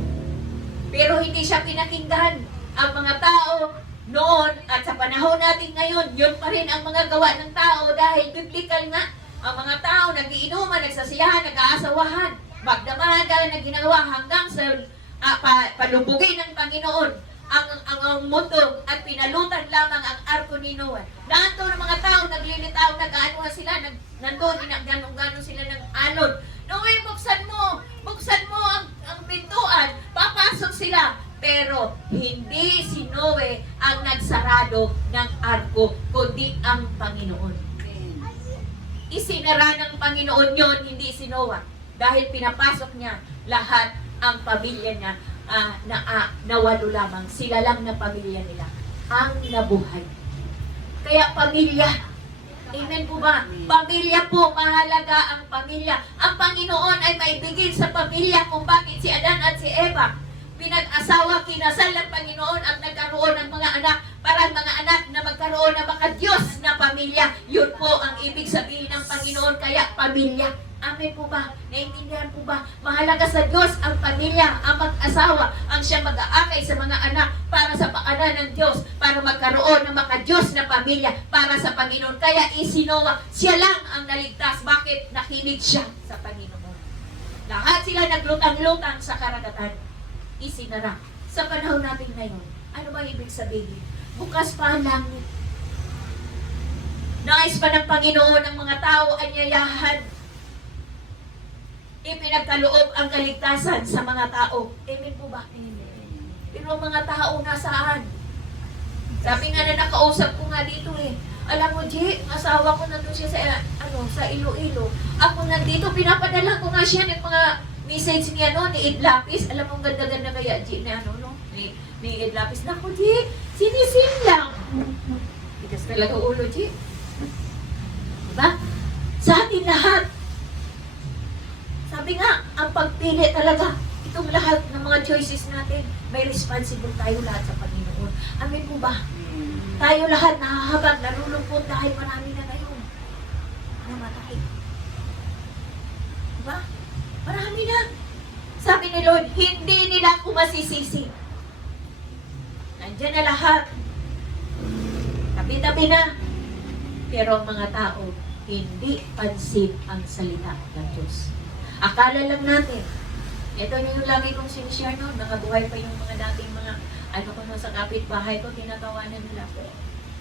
Pero hindi siya pinakinggan. Ang mga tao noon at sa panahon natin ngayon, yun pa rin ang mga gawa ng tao dahil biblical nga. Ang mga tao nagiinuman, nagsasiyahan, nag-aasawahan, magdamagan na ginawa hanggang sa palubugin ng Panginoon ang mundo at pinalutan lamang ang arko ni Noah. Nandoon ang mga tao, naglilitaw, nag-anuhan sila, nandoon, gano'n sila ng alon. Noe, buksan mo ang pintuan, papasok sila. Pero hindi si Noe ang nagsarado ng arko, kundi ang Panginoon. Isinara ng Panginoon yon, hindi si Noah. Dahil pinapasok niya lahat ang pamilya niya, nawalo lamang. Sila lang na pamilya nila ang nabuhay. Kaya pamilya, amen po ba? Pamilya po, mahalaga ang pamilya. Ang Panginoon ay maibigin sa pamilya kung bakit si Adan at si Eva pinag-asawa, kinasal ng Panginoon at nagkaroon ng mga anak para ang mga anak na magkaroon ng maka-Diyos na pamilya. Yun po ang ibig sabihin ng Panginoon, kaya pamilya. Amen po ba? Naintindihan po ba? Mahalaga sa Diyos ang pamilya, ang mag-asawa, ang siya mag-aakay sa mga anak para sa paanan ng Diyos, para magkaroon ng maka-Diyos na pamilya para sa Panginoon. Kaya isinowa, siya lang ang naligtas. Bakit? Nakinig siya sa Panginoon. Lahat sila naglutang-lutang sa karagatan. Isinara. Sa panahon natin ngayon, ano ba ibig sabihin? Bukas pa ang langit. Nais pa ng Panginoon ng mga tao anyayahan. Ipinagkaloob ang kaligtasan sa mga tao. Amen po ba? Amen. Pero ang mga tao nasaan? Sabi nga na nakausap ko nga dito alam mo, G, asawa ko nandun siya sa Iloilo. Ako nandito, pinapadala ko nga siya ng mga message niya ni Ed Lapis. Alam mo, ang ganda-ganda kaya, G, ni Ed Lapis. Naku, G, sinisin lang. Tigas talaga ulo, G. Diba? Sa atin lahat. Sabi nga, ang pagpili talaga, itong lahat ng mga choices natin, may responsible tayo lahat sa Panginoon. Amen po ba? Tayo lahat nahahabag, nalulungkot dahil marami na ngayon namatay. Diba? Marami na. Sabi ni Lord, hindi nila ako masisisi. Nandiyan na lahat. Tabi-tabi na. Pero ang mga tao, hindi pansin ang salita ng Diyos. Akala lang natin. Ito yung lagi kong sinishare noon. Nakabuhay pa yung mga dating mga sa kapitbahay ko, tinatawanan nila ako.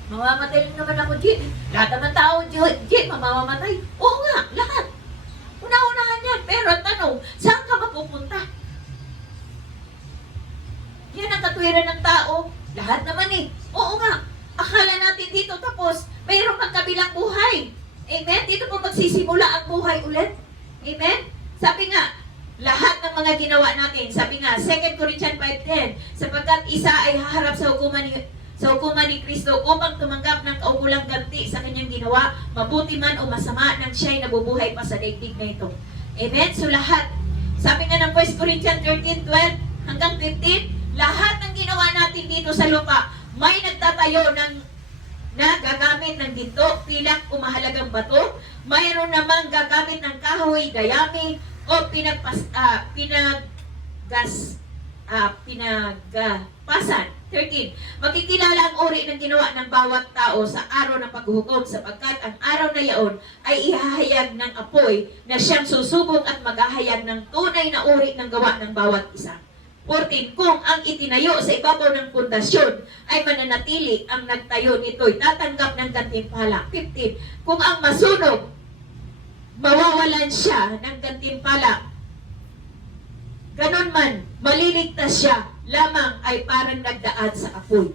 Mamamatay lang naman ako, Jit. Lahat naman tao, Jit, mamamatay. Oo nga, lahat. Una-unahan yan. Pero tanong, saan ka mapupunta? Yan ang katwiran ng tao. Lahat naman Oo nga. akala natin dito tapos, mayroong magkabilang buhay. Amen? Dito po magsisimula ang buhay ulit. Amen? Sabi nga, lahat ng mga ginawa natin, sabi nga, 2 Corinthians 5:10, sapagkat isa ay haharap sa hukuman ni Kristo upang tumanggap ng kaukulang ganti sa kanyang ginawa, mabuti man o masama nang siya'y nabubuhay pa sa daigdig na ito. Amen? So lahat, sabi nga ng 1 Corinthians 13:12 hanggang 15, lahat ng ginawa natin dito sa lupa, may nagtatayo na gagamit ng ginto, pilak o mahalagang bato, mayroon namang gagamit ng kahoy, dayami, o pinagpasan. 13. Makikilala ang uri ng ginawa ng bawat tao sa araw ng paghuhukom sapagkat ang araw na yaon ay ihahayag ng apoy na siyang susubok at maghahayag ng tunay na uri ng gawa ng bawat isa. 14. Kung ang itinayo sa ibabaw ng pundasyon ay mananatili, ang nagtayo nito'y tatanggap ng gantimpala. 15. Kung ang masunog, mawawalan siya ng gantimpala. Ganon man, maliligtas siya, lamang ay parang nagdaan sa apoy.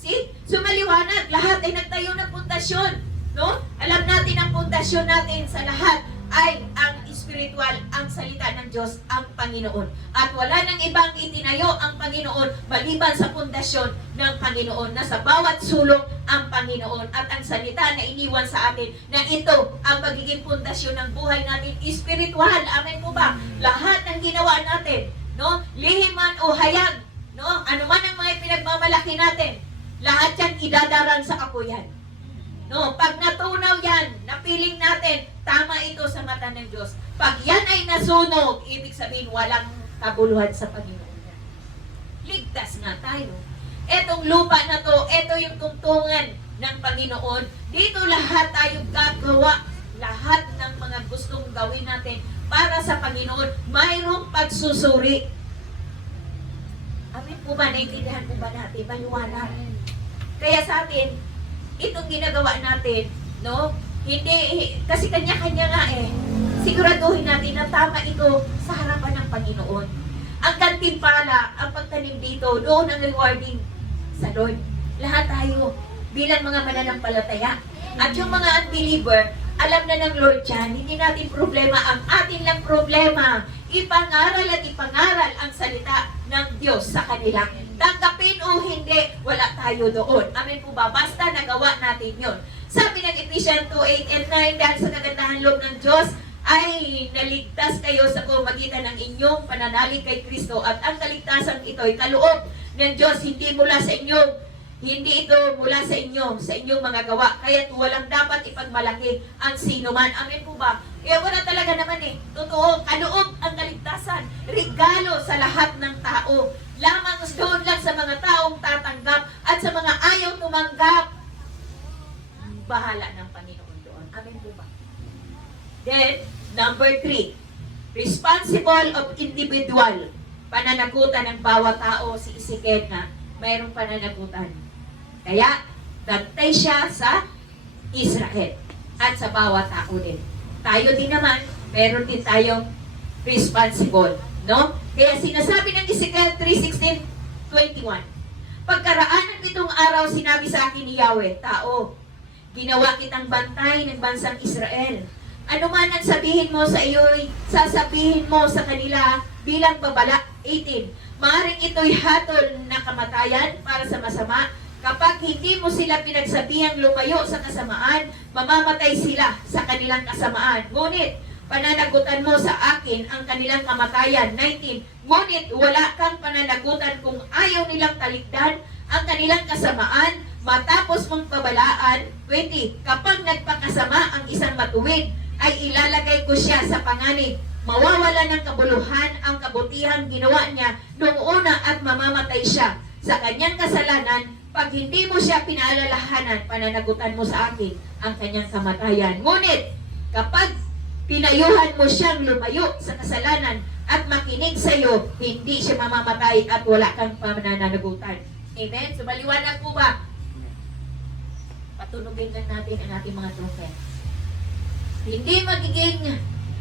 See? So maliwanag, lahat ay nagtayo ng pundasyon. No? Alam natin ang pundasyon natin sa lahat ay ang spiritual, ang salita ng Diyos, ang Panginoon. At wala nang ibang itinayo ang Panginoon maliban sa pundasyon ng Panginoon na sa bawat sulok ang Panginoon at ang salita na iniwan sa atin na ito ang magiging pundasyon ng buhay natin spiritual. Amen po ba? Lahat ng ginawa natin, no? Lihim man o hayag, no? Ano man ang mga pinagmamalaki natin, lahat yan idadaran sa apoyan. No, pag natunaw yan, napiling natin, tama ito sa mata ng Diyos. Pag yan ay nasunog, ibig sabihin walang kabuluhan sa Panginoon. Ligtas nga tayo. Etong lupa na to, eto yung tungtungan ng Panginoon. Dito lahat tayo gagawa. Lahat ng mga gustong gawin natin para sa Panginoon, mayroong pagsusuri. Amin po ba? Naintindihan po ba natin? Maliwanag. Kaya sa atin, itong ginagawa natin, no? Hindi, kasi kanya-kanya nga eh. Siguraduhin natin na tama ito sa harapan ng Panginoon. Ang gantimpala, ang pagtanim dito, doon ang rewarding sa Lord. Lahat tayo, bilang mga mananampalataya. At yung mga unbeliever, alam na ng Lord yan, hindi natin problema. Ang atin lang problema, ipangaral at ipangaral ang salita ng Diyos sa kanila. Tanggapin o hindi, wala tayo doon. Amen po ba? Basta nagawa natin yon. Sabi ng Ephesians 2:8 and 9, dahil sa kagandahan loob ng Diyos, ay naligtas kayo sa pamagitan ng inyong pananalig kay Kristo at ang kaligtasan ito ay kaloob ng Diyos, hindi ito mula sa inyong mga gawa. Kaya't walang dapat ipagmalaki ang sino man. Amen po ba? Wala talaga naman eh. Totoo, kaloob ang kaligtasan. Regalo sa lahat ng tao. Lamang doon lang sa mga taong tatanggap at sa mga ayaw tumanggap. Bahala ng Panginoon doon. Amen po ba? Then, number 3. Responsible of individual. Pananagutan ng bawat tao. Si Ezekiel na mayroong pananagutan. Kaya, bantay siya sa Israel at sa bawat tao din. Tayo din naman, meron din tayong responsible. No? Kaya sinasabi ng Ezekiel 3:16-21, pagkaraan ng 7 araw, sinabi sa akin ni Yahweh, tao, ginawa kitang bantay ng bansang Israel. Ano man ang sabihin mo sa iyo'y sasabihin mo sa kanila bilang babala. 18. Maaring ito'y hatol na kamatayan para sa masama. Kapag hindi mo sila pinagsabihang lumayo sa kasamaan, mamamatay sila sa kanilang kasamaan. Ngunit, pananagutan mo sa akin ang kanilang kamatayan. 19. Ngunit, wala kang pananagutan kung ayaw nilang talikdan ang kanilang kasamaan matapos mong pabalaan. 20. Kapag nagpakasama ang isang matuwid, ay ilalagay ko siya sa panganib. Mawawala ng kabuluhan ang kabutihang ginawa niya noong una at mamamatay siya sa kanyang kasalanan. Pag hindi mo siya pinaalalahanan, pananagutan mo sa akin ang kanyang kamatayan. Ngunit, kapag pinayuhan mo siyang lumayo sa kasalanan at makinig sa iyo, hindi siya mamamatay at wala kang pananagutan. Amen? So, maliwanag po ba? Patunugin lang natin ang ating mga trumpet. Hindi magiging,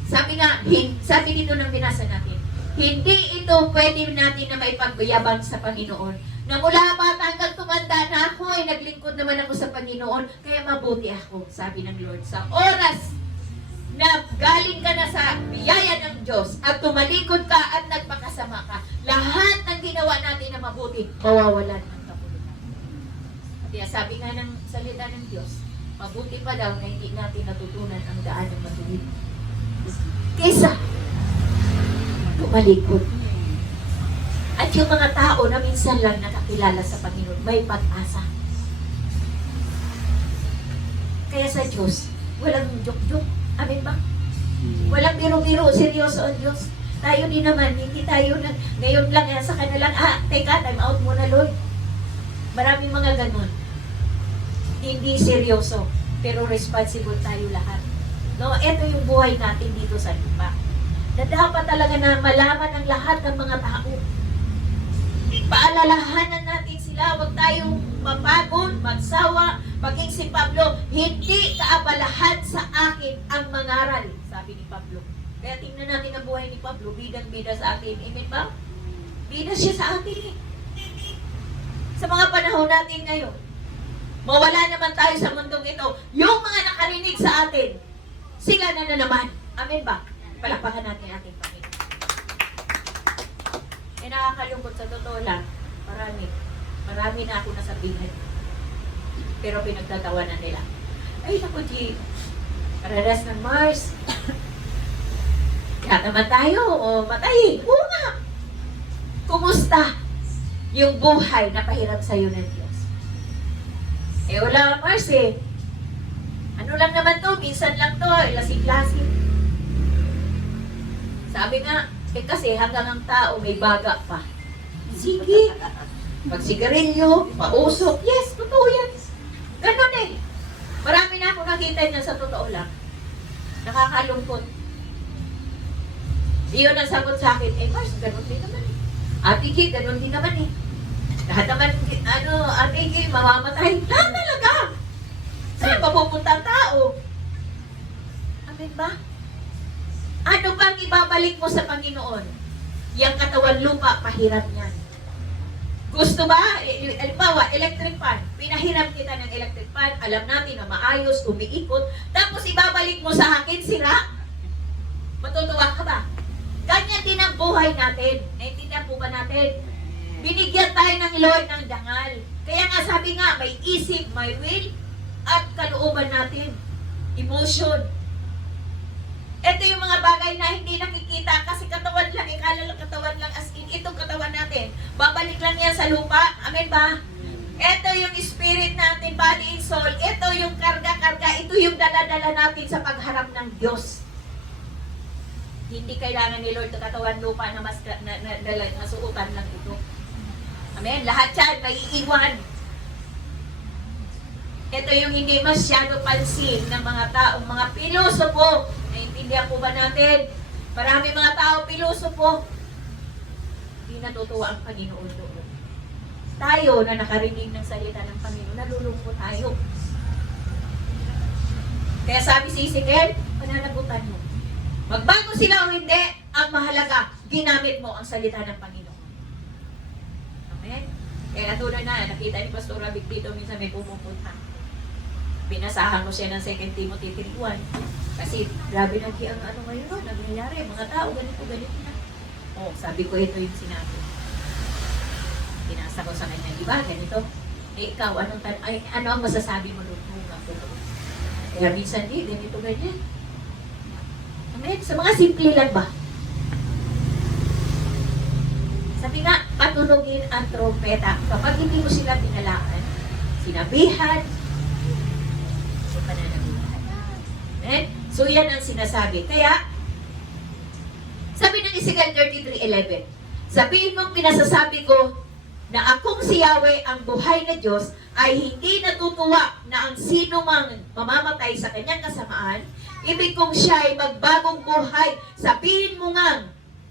sabi dito ng binasa natin, hindi ito pwede natin na maipagbayabang sa Panginoon na mula bata hanggang tumanda na ako, ay naglingkod naman ako sa Panginoon, kaya mabuti ako, sabi ng Lord. Sa oras na galing ka na sa biyaya ng Diyos at tumalikod ka at nagpakasama ka, lahat ng ginawa natin na mabuti, mawawalan ng kapulutan. Kaya sabi nga ng salita ng Diyos, mabuti pa daw na hindi natin natutunan ang daan ng matuwid. Kaysa tumalikod. At yung mga tao na minsan lang nakakilala sa Panginoon, may pag-asa. Kaya sa Diyos, walang joke-joke. Amen ba? Walang biro-biro, seryoso ang Diyos. Tayo din naman, hindi tayo na, ngayon lang, sa kanilang, teka, time out muna, Lord. Maraming mga ganun. Hindi seryoso, pero responsible tayo lahat. No, ito yung buhay natin dito sa lupa. Na dapat talaga na malaman ng lahat ng mga tao. Paalalahanan natin sila, huwag tayong mapagod, magsawa, maging si Pablo, hindi kaabalahan sa akin ang mangaral, sabi ni Pablo. Kaya tingnan natin ang buhay ni Pablo, bidang-bida sa atin. Amen ba? Bida siya sa atin eh. Sa mga panahon natin ngayon, mawala naman tayo sa mundong ito. Yung mga nakarinig sa atin, sila na naman. Amen ba? Palakpakan natin ating Panginoon. Eh nakakalungkot sa totoo lang, marami na ako nasabihan. Pero pinagtatawanan nila. Ay naku, G, paradas ng Mars. Kaya naman tayo, o matayin. Oo nga. Kumusta yung buhay na pahiram sa'yo ng Diyos? Eh wala, Mars eh. Ano lang naman to, minsan lang to, lasing-lasing. Sabi nga, kasi hanggang ang tao may baga pa. Sige. Magsigarilyo, mausok. Yes, totoo yan. Ganon eh. Marami na ako nakita niya sa totoo lang. Nakakalungkot. Iyon ang sagot sa akin, Mars, ganon din naman eh. Ate G, ganon din naman eh. Lahat naman, Ate G, mamamatay. Lahat talaga. Saan mapupunta ang tao? Amen ba? Ano bang ibabalik mo sa Panginoon? Yang katawan lupa, pahiram yan. Gusto ba? Halimbawa, electric fan. Pinahiram kita ng electric fan. Alam natin na maayos, umiikot. Tapos ibabalik mo sa akin, sira. Matutuwa ka ba? Ganyan din ang buhay natin. Naintindihan po ba natin? Binigyan tayo ng Lord ng dangal. Kaya nga sabi nga, may isip, may will, at kalooban natin. Emotion. Ito yung mga bagay na hindi nakikita kasi katawan lang, ikala lang katawan lang as in itong katawan natin. Babalik lang yan sa lupa. Amen ba? Ito yung spirit natin, body and soul. Ito yung karga-karga. Ito yung dala-dala natin sa pagharap ng Diyos. Hindi kailangan ni Lord na katawan lupa na masuutan lang ito. Amen? Lahat yan, may iiwan. Ito yung hindi masyado pansin ng mga taong mga pilosopo. Naintindihan po ba natin? Marami mga tao pilosopo. Hindi natutuwa ang Panginoon doon. Tayo na nakarinig ng salita ng Panginoon, nalulungkot tayo. Kaya sabi si Ezekiel, pananagutan mo. Magbago sila o hindi, ang mahalaga, ginamit mo ang salita ng Panginoon. Amen? Kaya tulad na, nakita ni Pastor Abig dito, minsan may pumupunta. Pinasahan ko siya ng 2 Timothy 3:1. Kasi grabe ang ano ngayon, nangyayari, mga tao, ganito na. Oh, sabi ko, ito yung sinabi. Pinasa ko sa kanya, di ba, ganito? Eh, ikaw, ano ang masasabi mo doon? Kaya minsan ganito, ganyan. Amen? Sa mga simple lang ba? Sabi nga, patunogin ang trompeta. Kapag hindi mo sila binalaan, sinabihan, pananagutan. Amen? So, yan ang sinasabi. Kaya, sabi ng Ezekiel 33:11, sabihin mong pinasasabi ko na akong si Yahweh ang buhay na Diyos ay hindi natutuwa na ang sino mang mamamatay sa kanyang kasamaan, ibig kong siya ay magbagong buhay. Sabihin mo nga,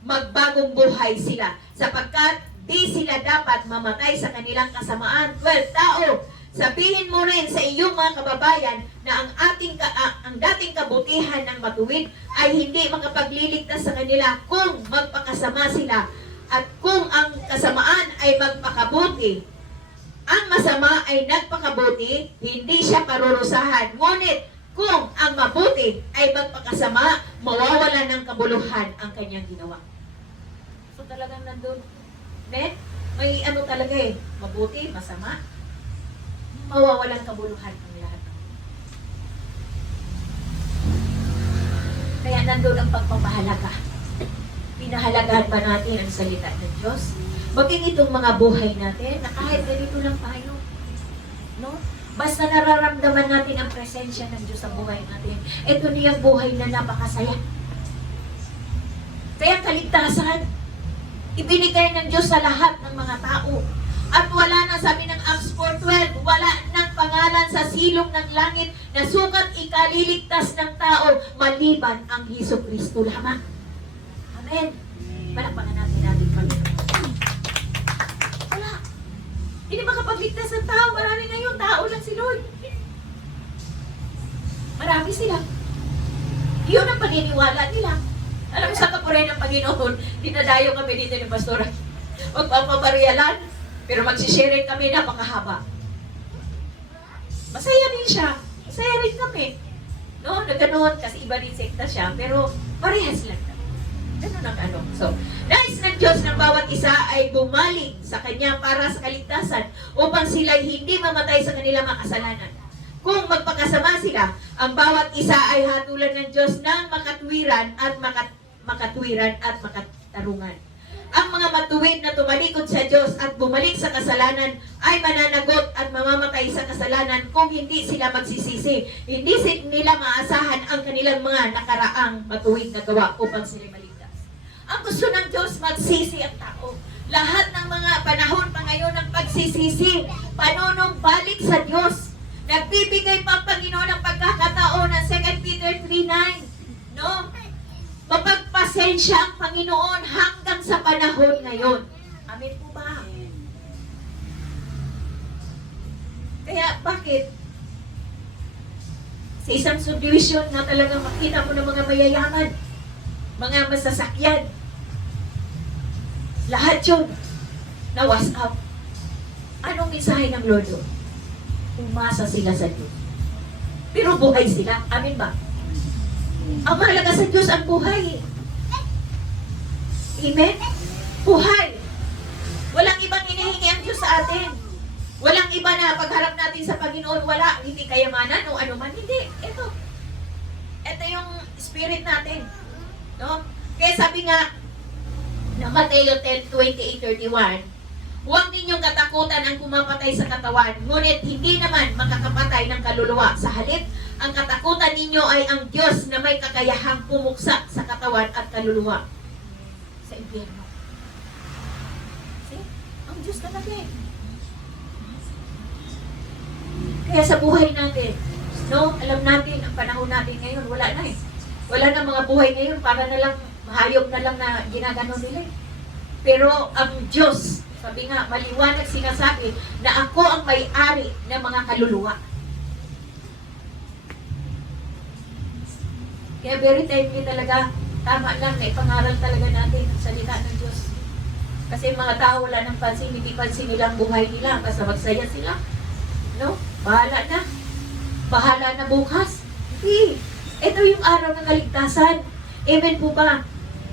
magbagong buhay sila sapagkat di sila dapat mamatay sa kanilang kasamaan. Well, tao, sabihin mo rin sa iyong mga kababayan na ang dating kabutihan ng matuwid ay hindi makapagliligtas sa kanila kung magpakasama sila. At kung ang kasamaan ay magpakabuti, ang masama ay nagpakabuti, hindi siya parurusahan. Ngunit kung ang mabuti ay magpakasama, mawawala ng kabuluhan ang kanyang ginawa. So talagang nandun. May ano talaga eh, mabuti, masama, mawawalan kabuluhan ang lahat. Kaya nandun ang pagpapahalaga. Pinahalagahan ba natin ang salita ng Diyos? Maging itong mga buhay natin na kahit ganito lang tayo. No? Basta nararamdaman natin ang presensya ng Diyos sa buhay natin. Ito niyang buhay na napakasaya. Kaya kaligtasan, ibinigay ng Diyos sa lahat ng mga tao. At wala na, sabi ng Acts 4:12, wala nang pangalan sa silong ng langit na sukat ikaliligtas ng tao maliban ang Hesus-Kristo lamang. Amen. Palakpakan natin natin Panginoon. Wala. Hindi makapagligtas ng tao. Marami ngayon, tao lang si Lord. Marami sila. Yun ang paniniwala nila. Alam mo, sa kapuray ng Panginoon, dinadayo kami dito ng pastora. Magpapabaryalan, pero magsisharing kami napakahaba. Masaya din siya. Masaya rin kami. No, na ganoon, kasi iba din sekta siya, pero parehas lang kami. Ganun ang ano. So, nais ng Diyos ng bawat isa ay gumaling sa Kanya para sa kaligtasan upang sila hindi mamatay sa kanilang mga kasalanan. Kung magpakasama sila, ang bawat isa ay hatulan ng Diyos ng makatwiran at makatarungan. Ang mga matuwid na tumalikod sa Diyos at bumalik sa kasalanan ay mananagot at mamamatay sa kasalanan kung hindi sila magsisisi. Hindi nila maasahan ang kanilang mga nakaraang matuwid na gawa upang sila maligtas. Ang gusto ng Diyos, magsisi ang tao. Lahat ng mga panahon pa ngayon ng pagsisisi, panunumbalik sa Diyos. Nagbibigay pa ang Panginoon ng pagkakataon ng 2 Peter 3:9. No? Mapagpasensya ang Panginoon hanggang sa panahon ngayon. Amen po ba? Kaya bakit? Sa isang subdivision na talagang makita mo ng mga mayayaman, mga masasakyan, lahat yun na was up. Anong mensahe ng Lord doon? Umasa sila sa Diyos. Pero buhay sila. Amen ba? Ang mahalaga sa Diyos ang buhay. Amen? Buhay. Walang ibang hinihingi ang Diyos sa atin. Walang iba na pagharap natin sa Panginoon, wala, hindi kayamanan o ano man. Hindi. Ito yung spirit natin. No? Kaya sabi nga, na Mateo 10:28-31, huwag ninyong katakutan ang pumapatay sa katawan, ngunit hindi naman makakapatay ng kaluluwa. Sa halip, ang katakutan ninyo ay ang Diyos na may kakayahang pumuksa sa katawan at kaluluwa sa impyerno. See? Ang Diyos talaga eh. Kaya sa buhay natin, no, alam natin, ang panahon natin ngayon, wala na eh. Wala na mga buhay ngayon, para na lang, hayop na lang na ginagano nila eh. Pero ang Diyos, sabi nga, maliwanag sinasabi na ako ang may-ari ng mga kaluluwa. Kaya very timely talaga, tama lang na ipangaral talaga natin ang salita ng Diyos. Kasi mga tao wala nang pansin, hindi pansin nila ang buhay nila, basta magsaya sila. No? Bahala na. Bahala na bukas. Hindi. Ito yung araw ng kaligtasan. Amen po ba?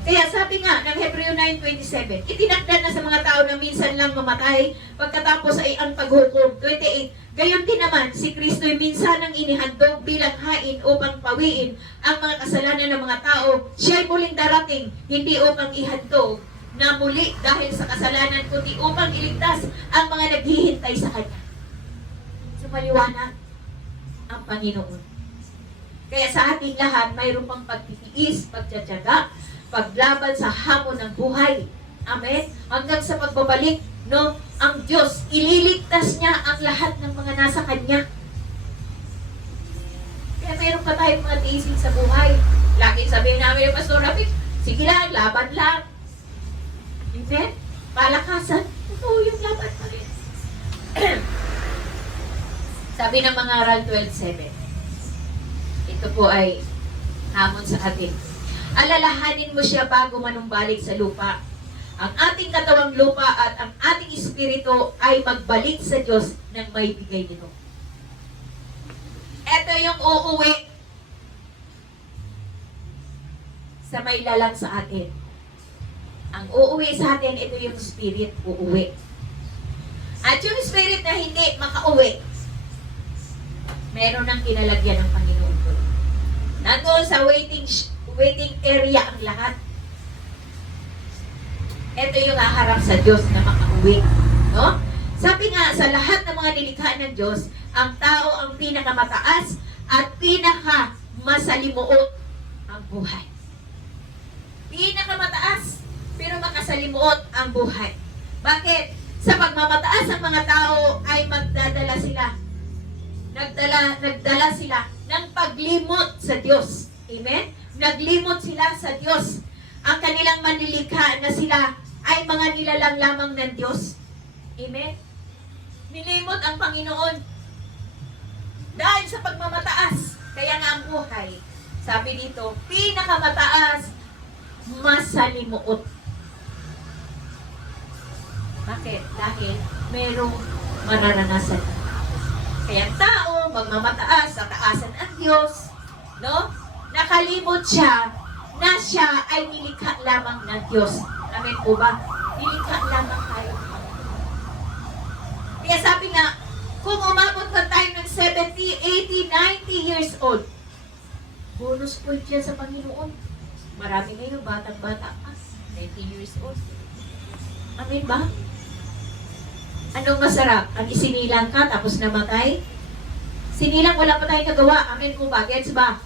Kaya sabi nga ng Hebreo 9:27, itinakda na sa mga tao na minsan lang mamatay, pagkatapos ay ang paghukom. 28, gayon din naman, si Kristo'y minsan ang inihandog bilang hain upang pawiin ang mga kasalanan ng mga tao. Siya'y muling darating, hindi upang ihandog na muli dahil sa kasalanan, kundi upang iligtas ang mga naghihintay sa Kanya. So maliwanag ang Panginoon. Kaya sa ating lahat, mayroon pang pagtitiis, pagtsatsaga, paglaban sa hamon ng buhay. Amen? Hanggang sa pagbabalik, no, ang Diyos, ililigtas niya ang lahat ng mga nasa Kanya. Kaya mayroon pa tayong mga tiisin sa buhay. Laging sabihin namin yung Pastor Rapid, sige lang, laban lang. Amen? Palakasan. Ito yung laban pa rin. Sabi ng mga Aral 12:7, ito po ay hamon sa atin. Alalahanin mo siya bago manumbalik sa lupa. ang ating katawang lupa at ang ating espiritu ay magbalik sa Diyos ng may bigay nito. Ito yung uuwi sa may lalang sa atin. Ang uuwi sa atin, ito yung spirit uuwi. At yung spirit na hindi makauwi, meron ng kinalagyan ng Panginoon ko. Nandoon sa waiting area ang lahat. Ito yung haharap sa Diyos na makauwi. No? Sabi nga, sa lahat ng mga nilikha ng Diyos, ang tao ang pinakamataas at pinakamasalimuot ang buhay. Pinakamataas, pero makasalimuot ang buhay. Bakit? Sa pagmamataas ang mga tao ay magdadala sila. Nagdala sila ng paglimot sa Diyos. Amen? Naglimot sila sa Diyos. Ang kanilang manilikha na sila ay mga nilalang lamang ng Diyos. Amen? Nilimot ang Panginoon. Dahil sa pagmamataas, kaya nga ang buhay, sabi dito, pinakamataas, masalimuot. Bakit? Dahil merong mararanasan. Kaya ang tao, magmamataas, sa taasan ang Diyos, no? Nakalimot siya na siya ay nilikha lamang ng Diyos. Amen po ba? Nilikha lamang tayo. Kaya sabi nga, kung umabot pa tayo ng 70, 80, 90 years old, bonus point yan sa Panginoon. Marami ngayon, batang-bata pa, 90 years old. Amen ba? Anong masarap? Ang isinilang ka tapos namatay? Sinilang wala pa tayong kagawa. Amen po ba? Gets ba?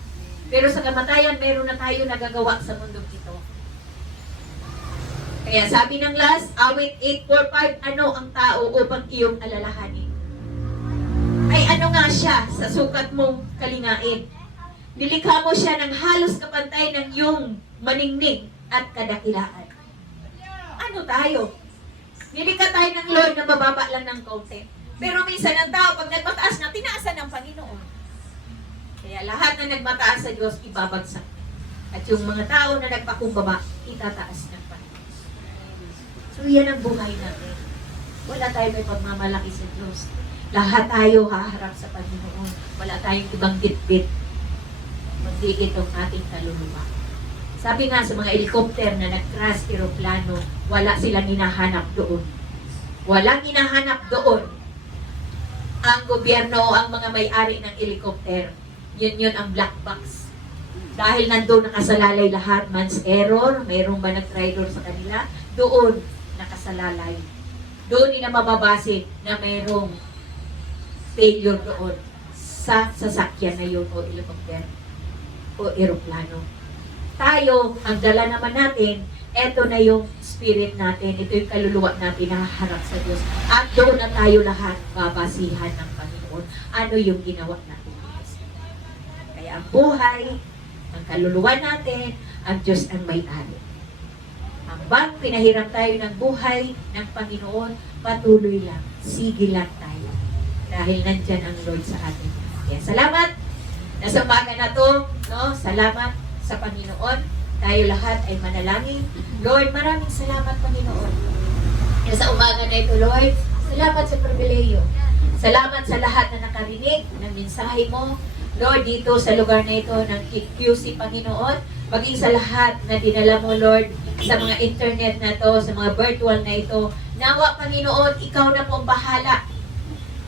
Pero sa kamatayan, meron na tayo nagagawa sa mundong ito. Kaya sabi ng last, awit 8:4-5, ano ang tao upang iyong alalahanin? Ay ano nga siya sa sukat mong kalingain? Nilikha mo siya ng halos kapantay ng iyong maningning at kadakilaan. Ano tayo? Nilikha tayo ng Lord na bababa lang ng kaunti. Pero minsan ang tao, pag nagmataas na, tinaasan ng Panginoon. Kaya lahat na nagmataas sa Diyos, ibabagsak. At yung mga tao na nagpakumbaba, itataas ng Panginoon. So yan ang buhay natin. Wala tayo may pagmamalaki sa Diyos. Lahat tayo haharap sa Panginoon. Wala tayong ibang bitbit. Kundi itong ating kaluluwa. Sabi nga sa mga helicopter na nag-crash aeroplano, wala silang hinahanap doon. Walang hinahanap doon. Ang gobyerno o ang mga may-ari ng helicopter, yun ang black box. Dahil nandun nakasalalay lahat, man's error, mayroong ba nag-traitor sa kanila, doon nakasalalay. Doon nila mababase na mayroong failure doon sa sasakyan na yun o helicopter o aeroplano. Tayo, ang dala naman natin, eto na yung spirit natin, ito yung kaluluwa natin na haharap sa Diyos. At doon na tayo lahat babasihan ng Panginoon. Ano yung ginawa natin? Kaya ang buhay, ang kaluluwa natin, ang Diyos ang may-ari. Ang bang pinahiram tayo ng buhay ng Panginoon, patuloy lang, sige lang tayo. Dahil nandyan ang Lord sa atin. Kaya salamat. Nasa umaga na to, no? Salamat sa Panginoon. Tayo lahat ay manalangin. Lord, maraming salamat, Panginoon. Kaya sa umaga na ito, Lord, salamat sa pribileyo. Salamat sa lahat na nakarinig ng mensahe mo. Lord, dito sa lugar na ito ng QC, Panginoon, maging sa lahat na dinala mo, Lord, sa mga internet na to, sa mga virtual na ito. Nawa, Panginoon, ikaw na pong bahala.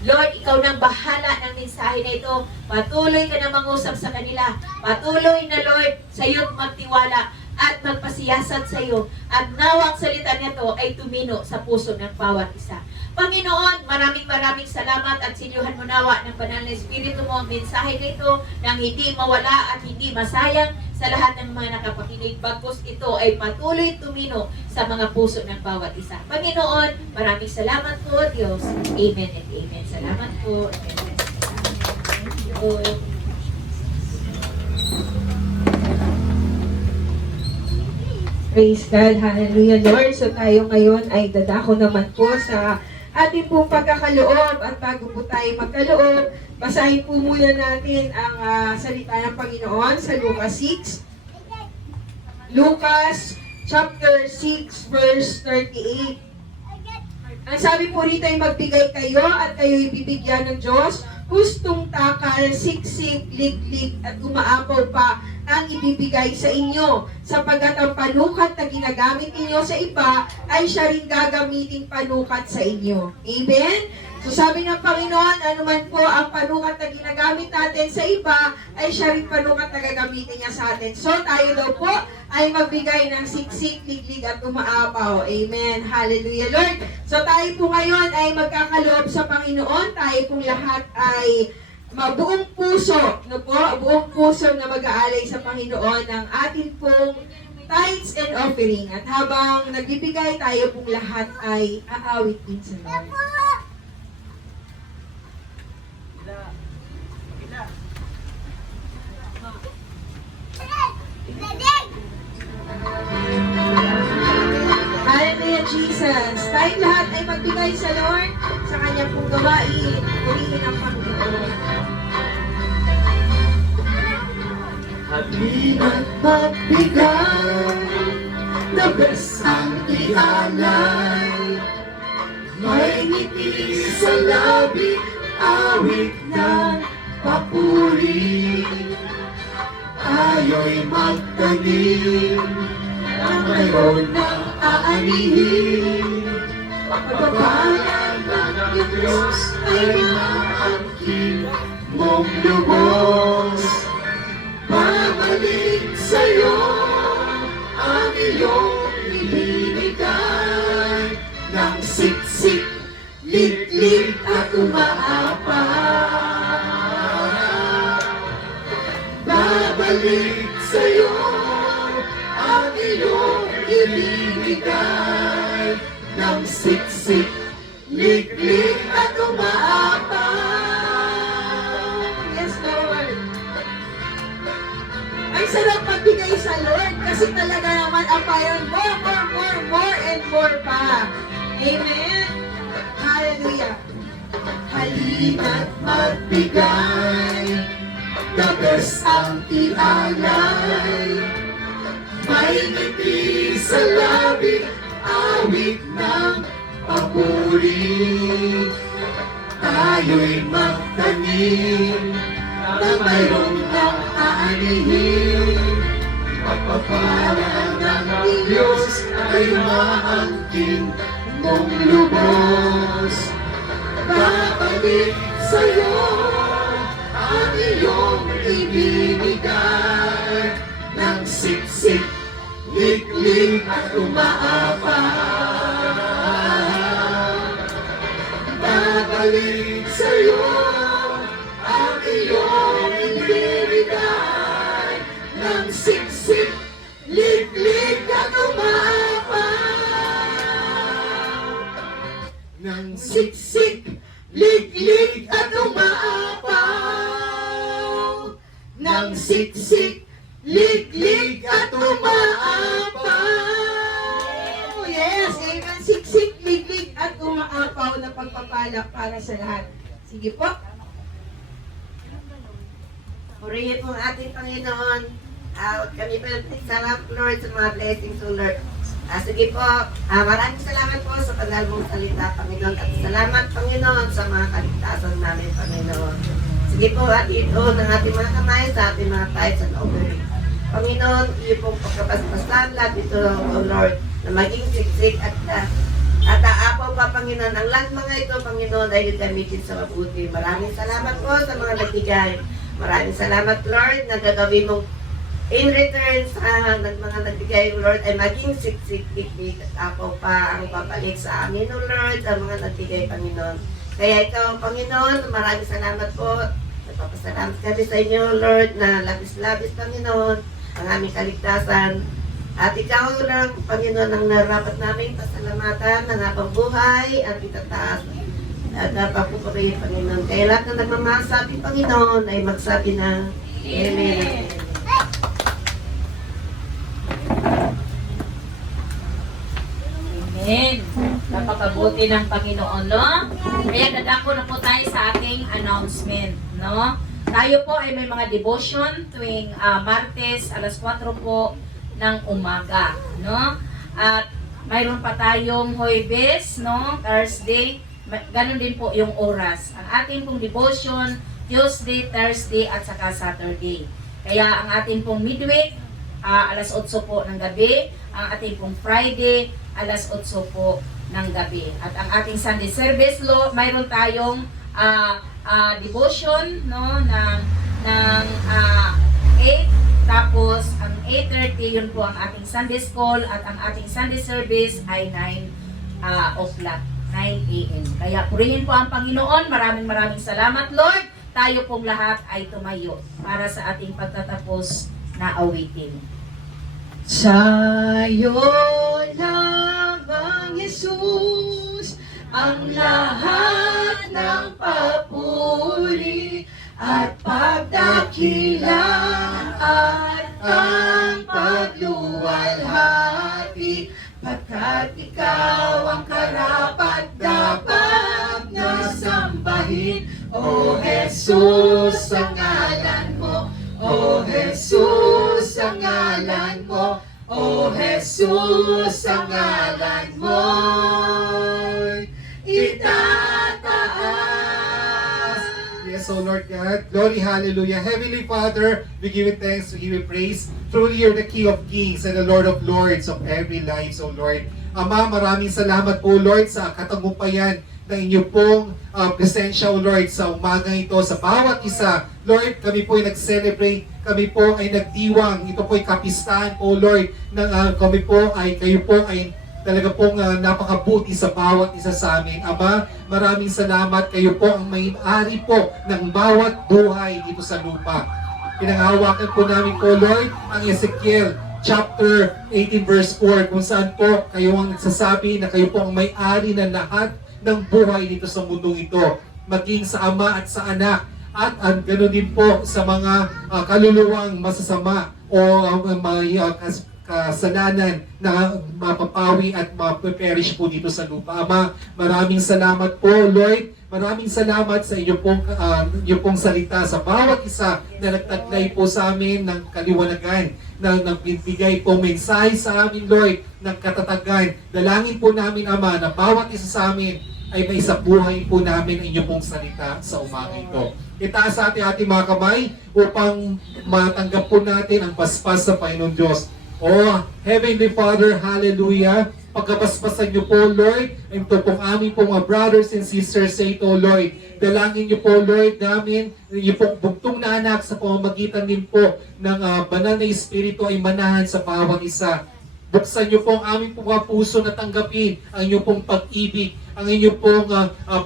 Lord, ikaw nang bahala ng mensahe na ito. Patuloy ka na mangusap sa kanila. Patuloy na, Lord, sa iyo't magtiwala at magpasiyasat sa iyo. At nawang salita nito ay tumino sa puso ng bawat isa. Panginoon, maraming salamat at sinyuhan mo nawa ng banal na Espiritu mo ang mensahe na ito nang hindi mawala at hindi masayang sa lahat ng mga nakapakinig. Bagkus ito ay patuloy tumino sa mga puso ng bawat isa. Panginoon, maraming salamat po, Diyos. Amen and amen. Salamat po. Amen. Thank you. Praise God, hallelujah, Lord. So tayo ngayon ay dadako naman po sa ating pong pagkakaloob. At bago po tayo magkaloob, basahin po muna natin ang salita ng Panginoon sa Lucas 6. Lucas chapter 6, verse 38. Ang sabi po rito ay magbigay kayo at kayo'y bibigyan ng Diyos. Hustong takal, siksik, liglig at umaapaw pa ang ibibigay sa inyo. Sapagkat ang panukat na ginagamit ninyo sa iba ay siya rin gagamitin panukat sa inyo. Amen? So sabi ng Panginoon, anuman po ang panukat na ginagamit natin sa iba, ay siya rin panukat na gagamitin niya sa atin. So tayo daw po ay magbigay ng siksik, liglig at umaapaw. Amen. Hallelujah, Lord. So tayo po ngayon ay magkakaloob sa Panginoon. Tayo pong lahat ay buong puso, no po, buong puso na mag-aalay sa Panginoon ng atin pong tithes and offering. At habang nagbibigay, tayo pong lahat ay aawit din sa Lord. Hallelujah, Jesus. Tayong lahat ay magbigay sa Lord sa kanya pong gawain. Purihin ang Panginoon. Halina't magbigay, the best ang ialay. May ngiti sa labi, awit ng papuri. Tayo'y magtanim, na mayroon ng aanihin. Pagpapalan ng Diyos ay maangkin mong lubos. Babalik sa'yo ang iyong ibinigay ng siksik, litlit at umaapaw. Babalik sa'yo ang iyong ibinigay ng siksik, litlit at umaapaw. Yes, Lord. Ang sarap magbigay sa Lord kasi talaga naman ang parang more, and more pa. Amen. Hallelujah. Halina't magbigay, the best ang ialay. May ngiti sa labi, awit ng papuri. Tayo'y magtanim, na mayroon ng aanihin. Pagpapalan ng Diyos ay maangkin mong lubos. Babalik sa'yo ang iyong ibinigay ng siksik, likling at umaapaw. Babalik sa'yo ang iyong ibinigay ng siksik, likling at umaapaw. Ng siksik, liglig at umaapaw. Ng siksik, liglig at umaapaw. Yes, amen. Siksik, liglig at umaapaw na pagpapala para sa lahat. Sige po. Purihin po ang ating Panginoon. Kami po salamat, Lord, sa mga blessings, O Lord. Sige po, maraming salamat po sa banal mong salita, Panginoon. At salamat, Panginoon, sa mga kaligtasan namin, Panginoon. Sige po, at ito ng ating mga kamay sa ating mga tithes and offering. Panginoon, iyo pong pagkabasbasan lahat ito, O Lord, na maging siksik at aapaw pa, Panginoon. Ang lahat mga ito, Panginoon, ay gamitin sa mabuti. Maraming salamat po sa mga nagbigay. Maraming salamat, Lord, na gagawin mong in return sa mga nagbigay, Lord, ay maging siksik, liglig at apaw pa ang babalik sa amin, O Lord, ang mga nagbigay, Panginoon. Kaya ikaw, Panginoon, maraming salamat po. Nagpapasalamat kami sa inyo, Lord, na labis-labis, Panginoon, ang aming kaligtasan. At ikaw lang, Panginoon, ang narapat namin pasalamatan ng habang buhay at itataas at napapupurihin, Panginoon. Kaya lahat na nagmamasabi, Panginoon, ay magsabi na Amen. Amen. Napakabuti ng Panginoon, no? Kaya dadako na po tayo sa ating announcement, no? Tayo po ay may mga devotion tuwing Martes, alas 4 po, ng umaga, no? At mayroon pa tayong Huwebes, no? Thursday, ganun din po yung oras. Ang ating pong devotion, Tuesday, Thursday, at saka Saturday. Kaya ang ating pong midweek, alas 8 po ng gabi. Ang ating pong Friday, alas 8 po ng gabi. At ang ating Sunday service, mayroon tayong devotion, no, ng 8, tapos ang 8:30 yun po ang ating Sunday school, at ang ating Sunday service ay 9 o'clock, 9 a.m. Kaya purihin po ang Panginoon. Maraming salamat, Lord. Tayo pong lahat ay tumayo para sa ating pagtatapos na awitin. Sa'yo lamang, Jesus, ang lahat ng papuri at pagdakila at ang pagluwalhati, pagkat ikaw ang karapat-dapat na sambahin. O Jesus, ang ngalan mo. O Jesus, ang ngalan mo. O Jesus, ang ngalan mo. Itataas. Yes, O Lord God. Glory, hallelujah. Heavenly Father, we give you thanks, we give you praise. Truly, you're the King of Kings and the Lord of Lords of every life, O Lord. Ama, maraming salamat po, Lord, sa katagumpayan ng inyo pong presensya, O Lord, sa umagang ito, sa bawat isa. Lord, kami po ay nag-celebrate, kami po ay nagdiwang, ito po ay kapistahan, O Lord, ng kami po ay, kayo po ay talaga pong napakabuti sa bawat isa sa amin. Ama, maraming salamat, kayo po ang may-ari po ng bawat buhay dito sa lupa. Pinanghawakan po namin po, Lord, ang Ezekiel chapter 18 verse 4, kung saan po kayo ang nagsasabi na kayo po ang may-ari ng lahat ng buhay dito sa mundong ito, maging sa ama at sa anak, at ganoon din po sa mga kaluluwang masasama o may kasalanan na mapapawi at mapaperish po dito sa lupa. Ama, maraming salamat po, Lord. Maraming salamat sa inyo pong salita sa bawat isa na nagtaglay po sa amin ng kaliwanagan, na nagbibigay po mensahe sa amin, Lord, ng katatagan. Dalangin po namin, Ama, na bawat isa sa amin ay may isabuhay po namin ang inyong pong salita sa umaga ito. Itaas sa ating mga kamay upang matanggap po natin ang paspas sa Panginoon Diyos. Oh, Heavenly Father, hallelujah. Pagkapaspasan niyo po, Lord, ito pong aming pong mga brothers and sisters sa ito, Lord. Dalangin niyo po, Lord, namin, yung pong bugtong na anak sa pamamagitan din po ng banal na Espiritu ay manahan sa bawat isa. Buksan niyo po ang aming mga puso na tanggapin ang inyong pong pag-ibig, ang inyong pong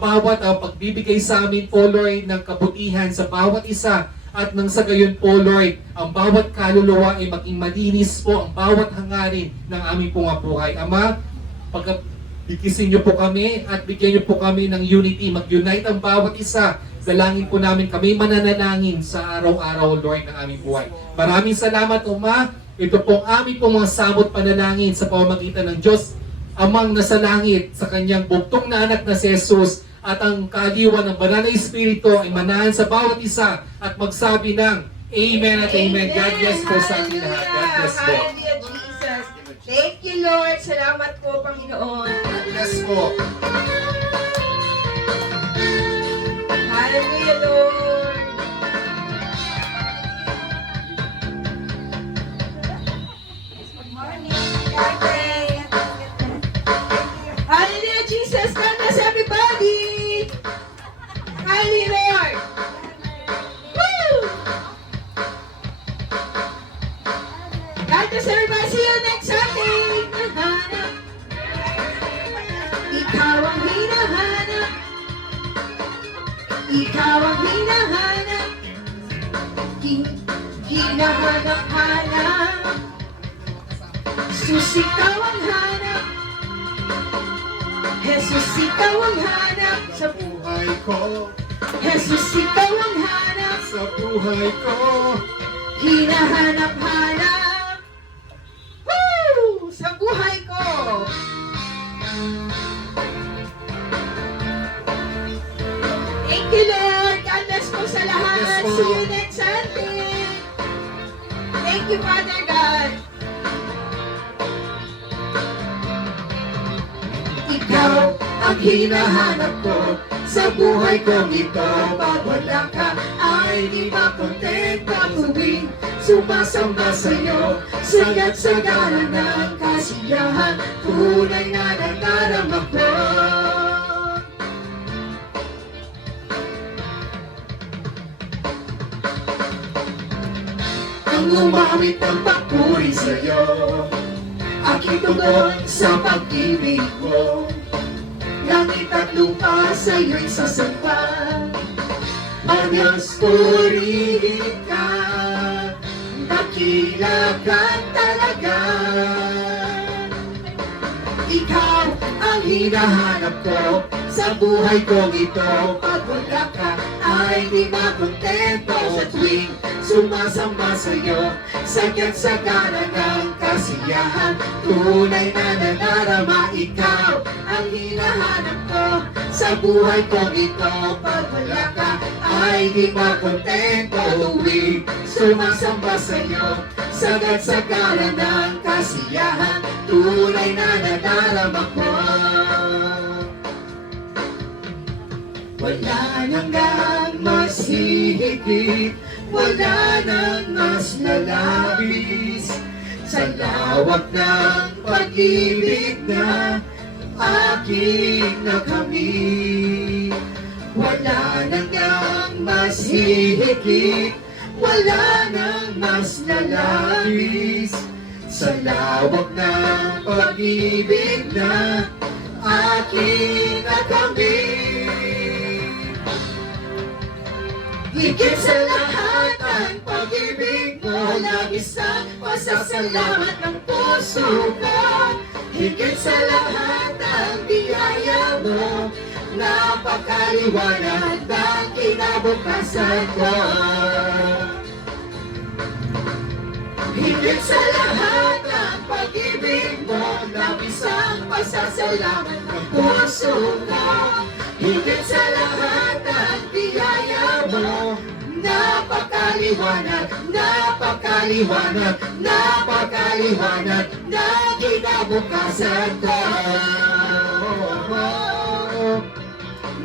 bawat pagbibigay sa amin po, Lord, ng kabutihan sa bawat isa. At nang sa gayon po, Lord, ang bawat kaluluwa ay maging malinis po ang bawat hangarin ng aming pong buhay. Ama, pagbikisin niyo po kami at bigyan niyo po kami ng unity. Mag-unite ang bawat isa. Dalangin po namin kami mananalangin sa araw-araw, Lord, ng aming buhay. Maraming salamat, Uma. Ito pong aming pong mga samot panalangin sa pamamagitan ng Diyos Amang nasa langit sa kanyang bugtong na anak na si Jesus, at ang kaaliwan ng banal na Espiritu ay manahan sa bawat isa at magsabi ng Amen at Amen. God bless po sa ating lahat. God bless po. Hallelujah, Jesus. Thank you, Lord. Salamat po, Panginoon. God bless po. Hallelujah, Lord. Hallelujah, Jesus. God bless everybody. Hallelujah, Lord. Woo! God bless everybody. See you next Sunday. Hinahanap. Ikaw ang hinahanap. Ikaw ang hinahanap. Hinahanap-hanap. Jesus, ikaw ang hanap. Jesus, ikaw ang hanap. Sa buhay ko, Jesus, ikaw ang hanap. sa buhay ko. Hinahanap-hanap. Woo! Sa buhay ko. Thank you, Lord. God bless po sa lahat. God bless po. See you next Sunday. Thank you, Father God. ang hinahanap ko sa buhay kong ito. Pag wala ka ay di makontento. Tuwing sumasamba sa'yo, sagat sagana ng kasiyahan, tunay na nadarama ko. Ang umawit ng papuri sa'yo, aking tugon sa pag-ibig mo. Langit at lupa sa'yo'y sasamba, Diyos purihin ka, dakila ka talaga. Ikaw ang hinahanap ko sa buhay kong ito. Pag wala ka ay di makontento. Sa tuwing sumasamba sa'yo, sagyat sagana ng kasiyahan, tunay na nadarama. Ikaw ang hinahanap ko sa buhay kong ito. Pag wala ka ay di makontento. Tuwing sumasamba sa'yo, sagat sagana ng kasiyahan, tunay na nadarama ko. Wala nang mas hihigit, wala nang mas lalabis sa lawak ng pag-ibig na aking nakamit. Wala nang mas hihigit, wala nang mas lalabis sa lawak ng pag-ibig na aking nakamit. Higit sa lahat ang pag-ibig mo, labis ang pasasalamat ng puso ko. Higit sa lahat ang biyaya mo, napakaliwanag ng kinabukasan ko. Higit sa lahat ang pag-ibig mo, labis ang pasasalamat ng puso ko. Higit sa lahat ang biyaya mo, napakaliwanag, napakaliwanag, napakaliwanag na kinabukasan ko.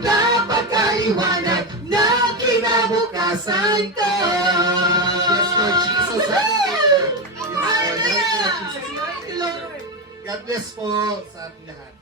Napakaliwanag na kinabukasan ko. Yes, Lord Jesus. Hallelujah! God bless po sa ating lahat.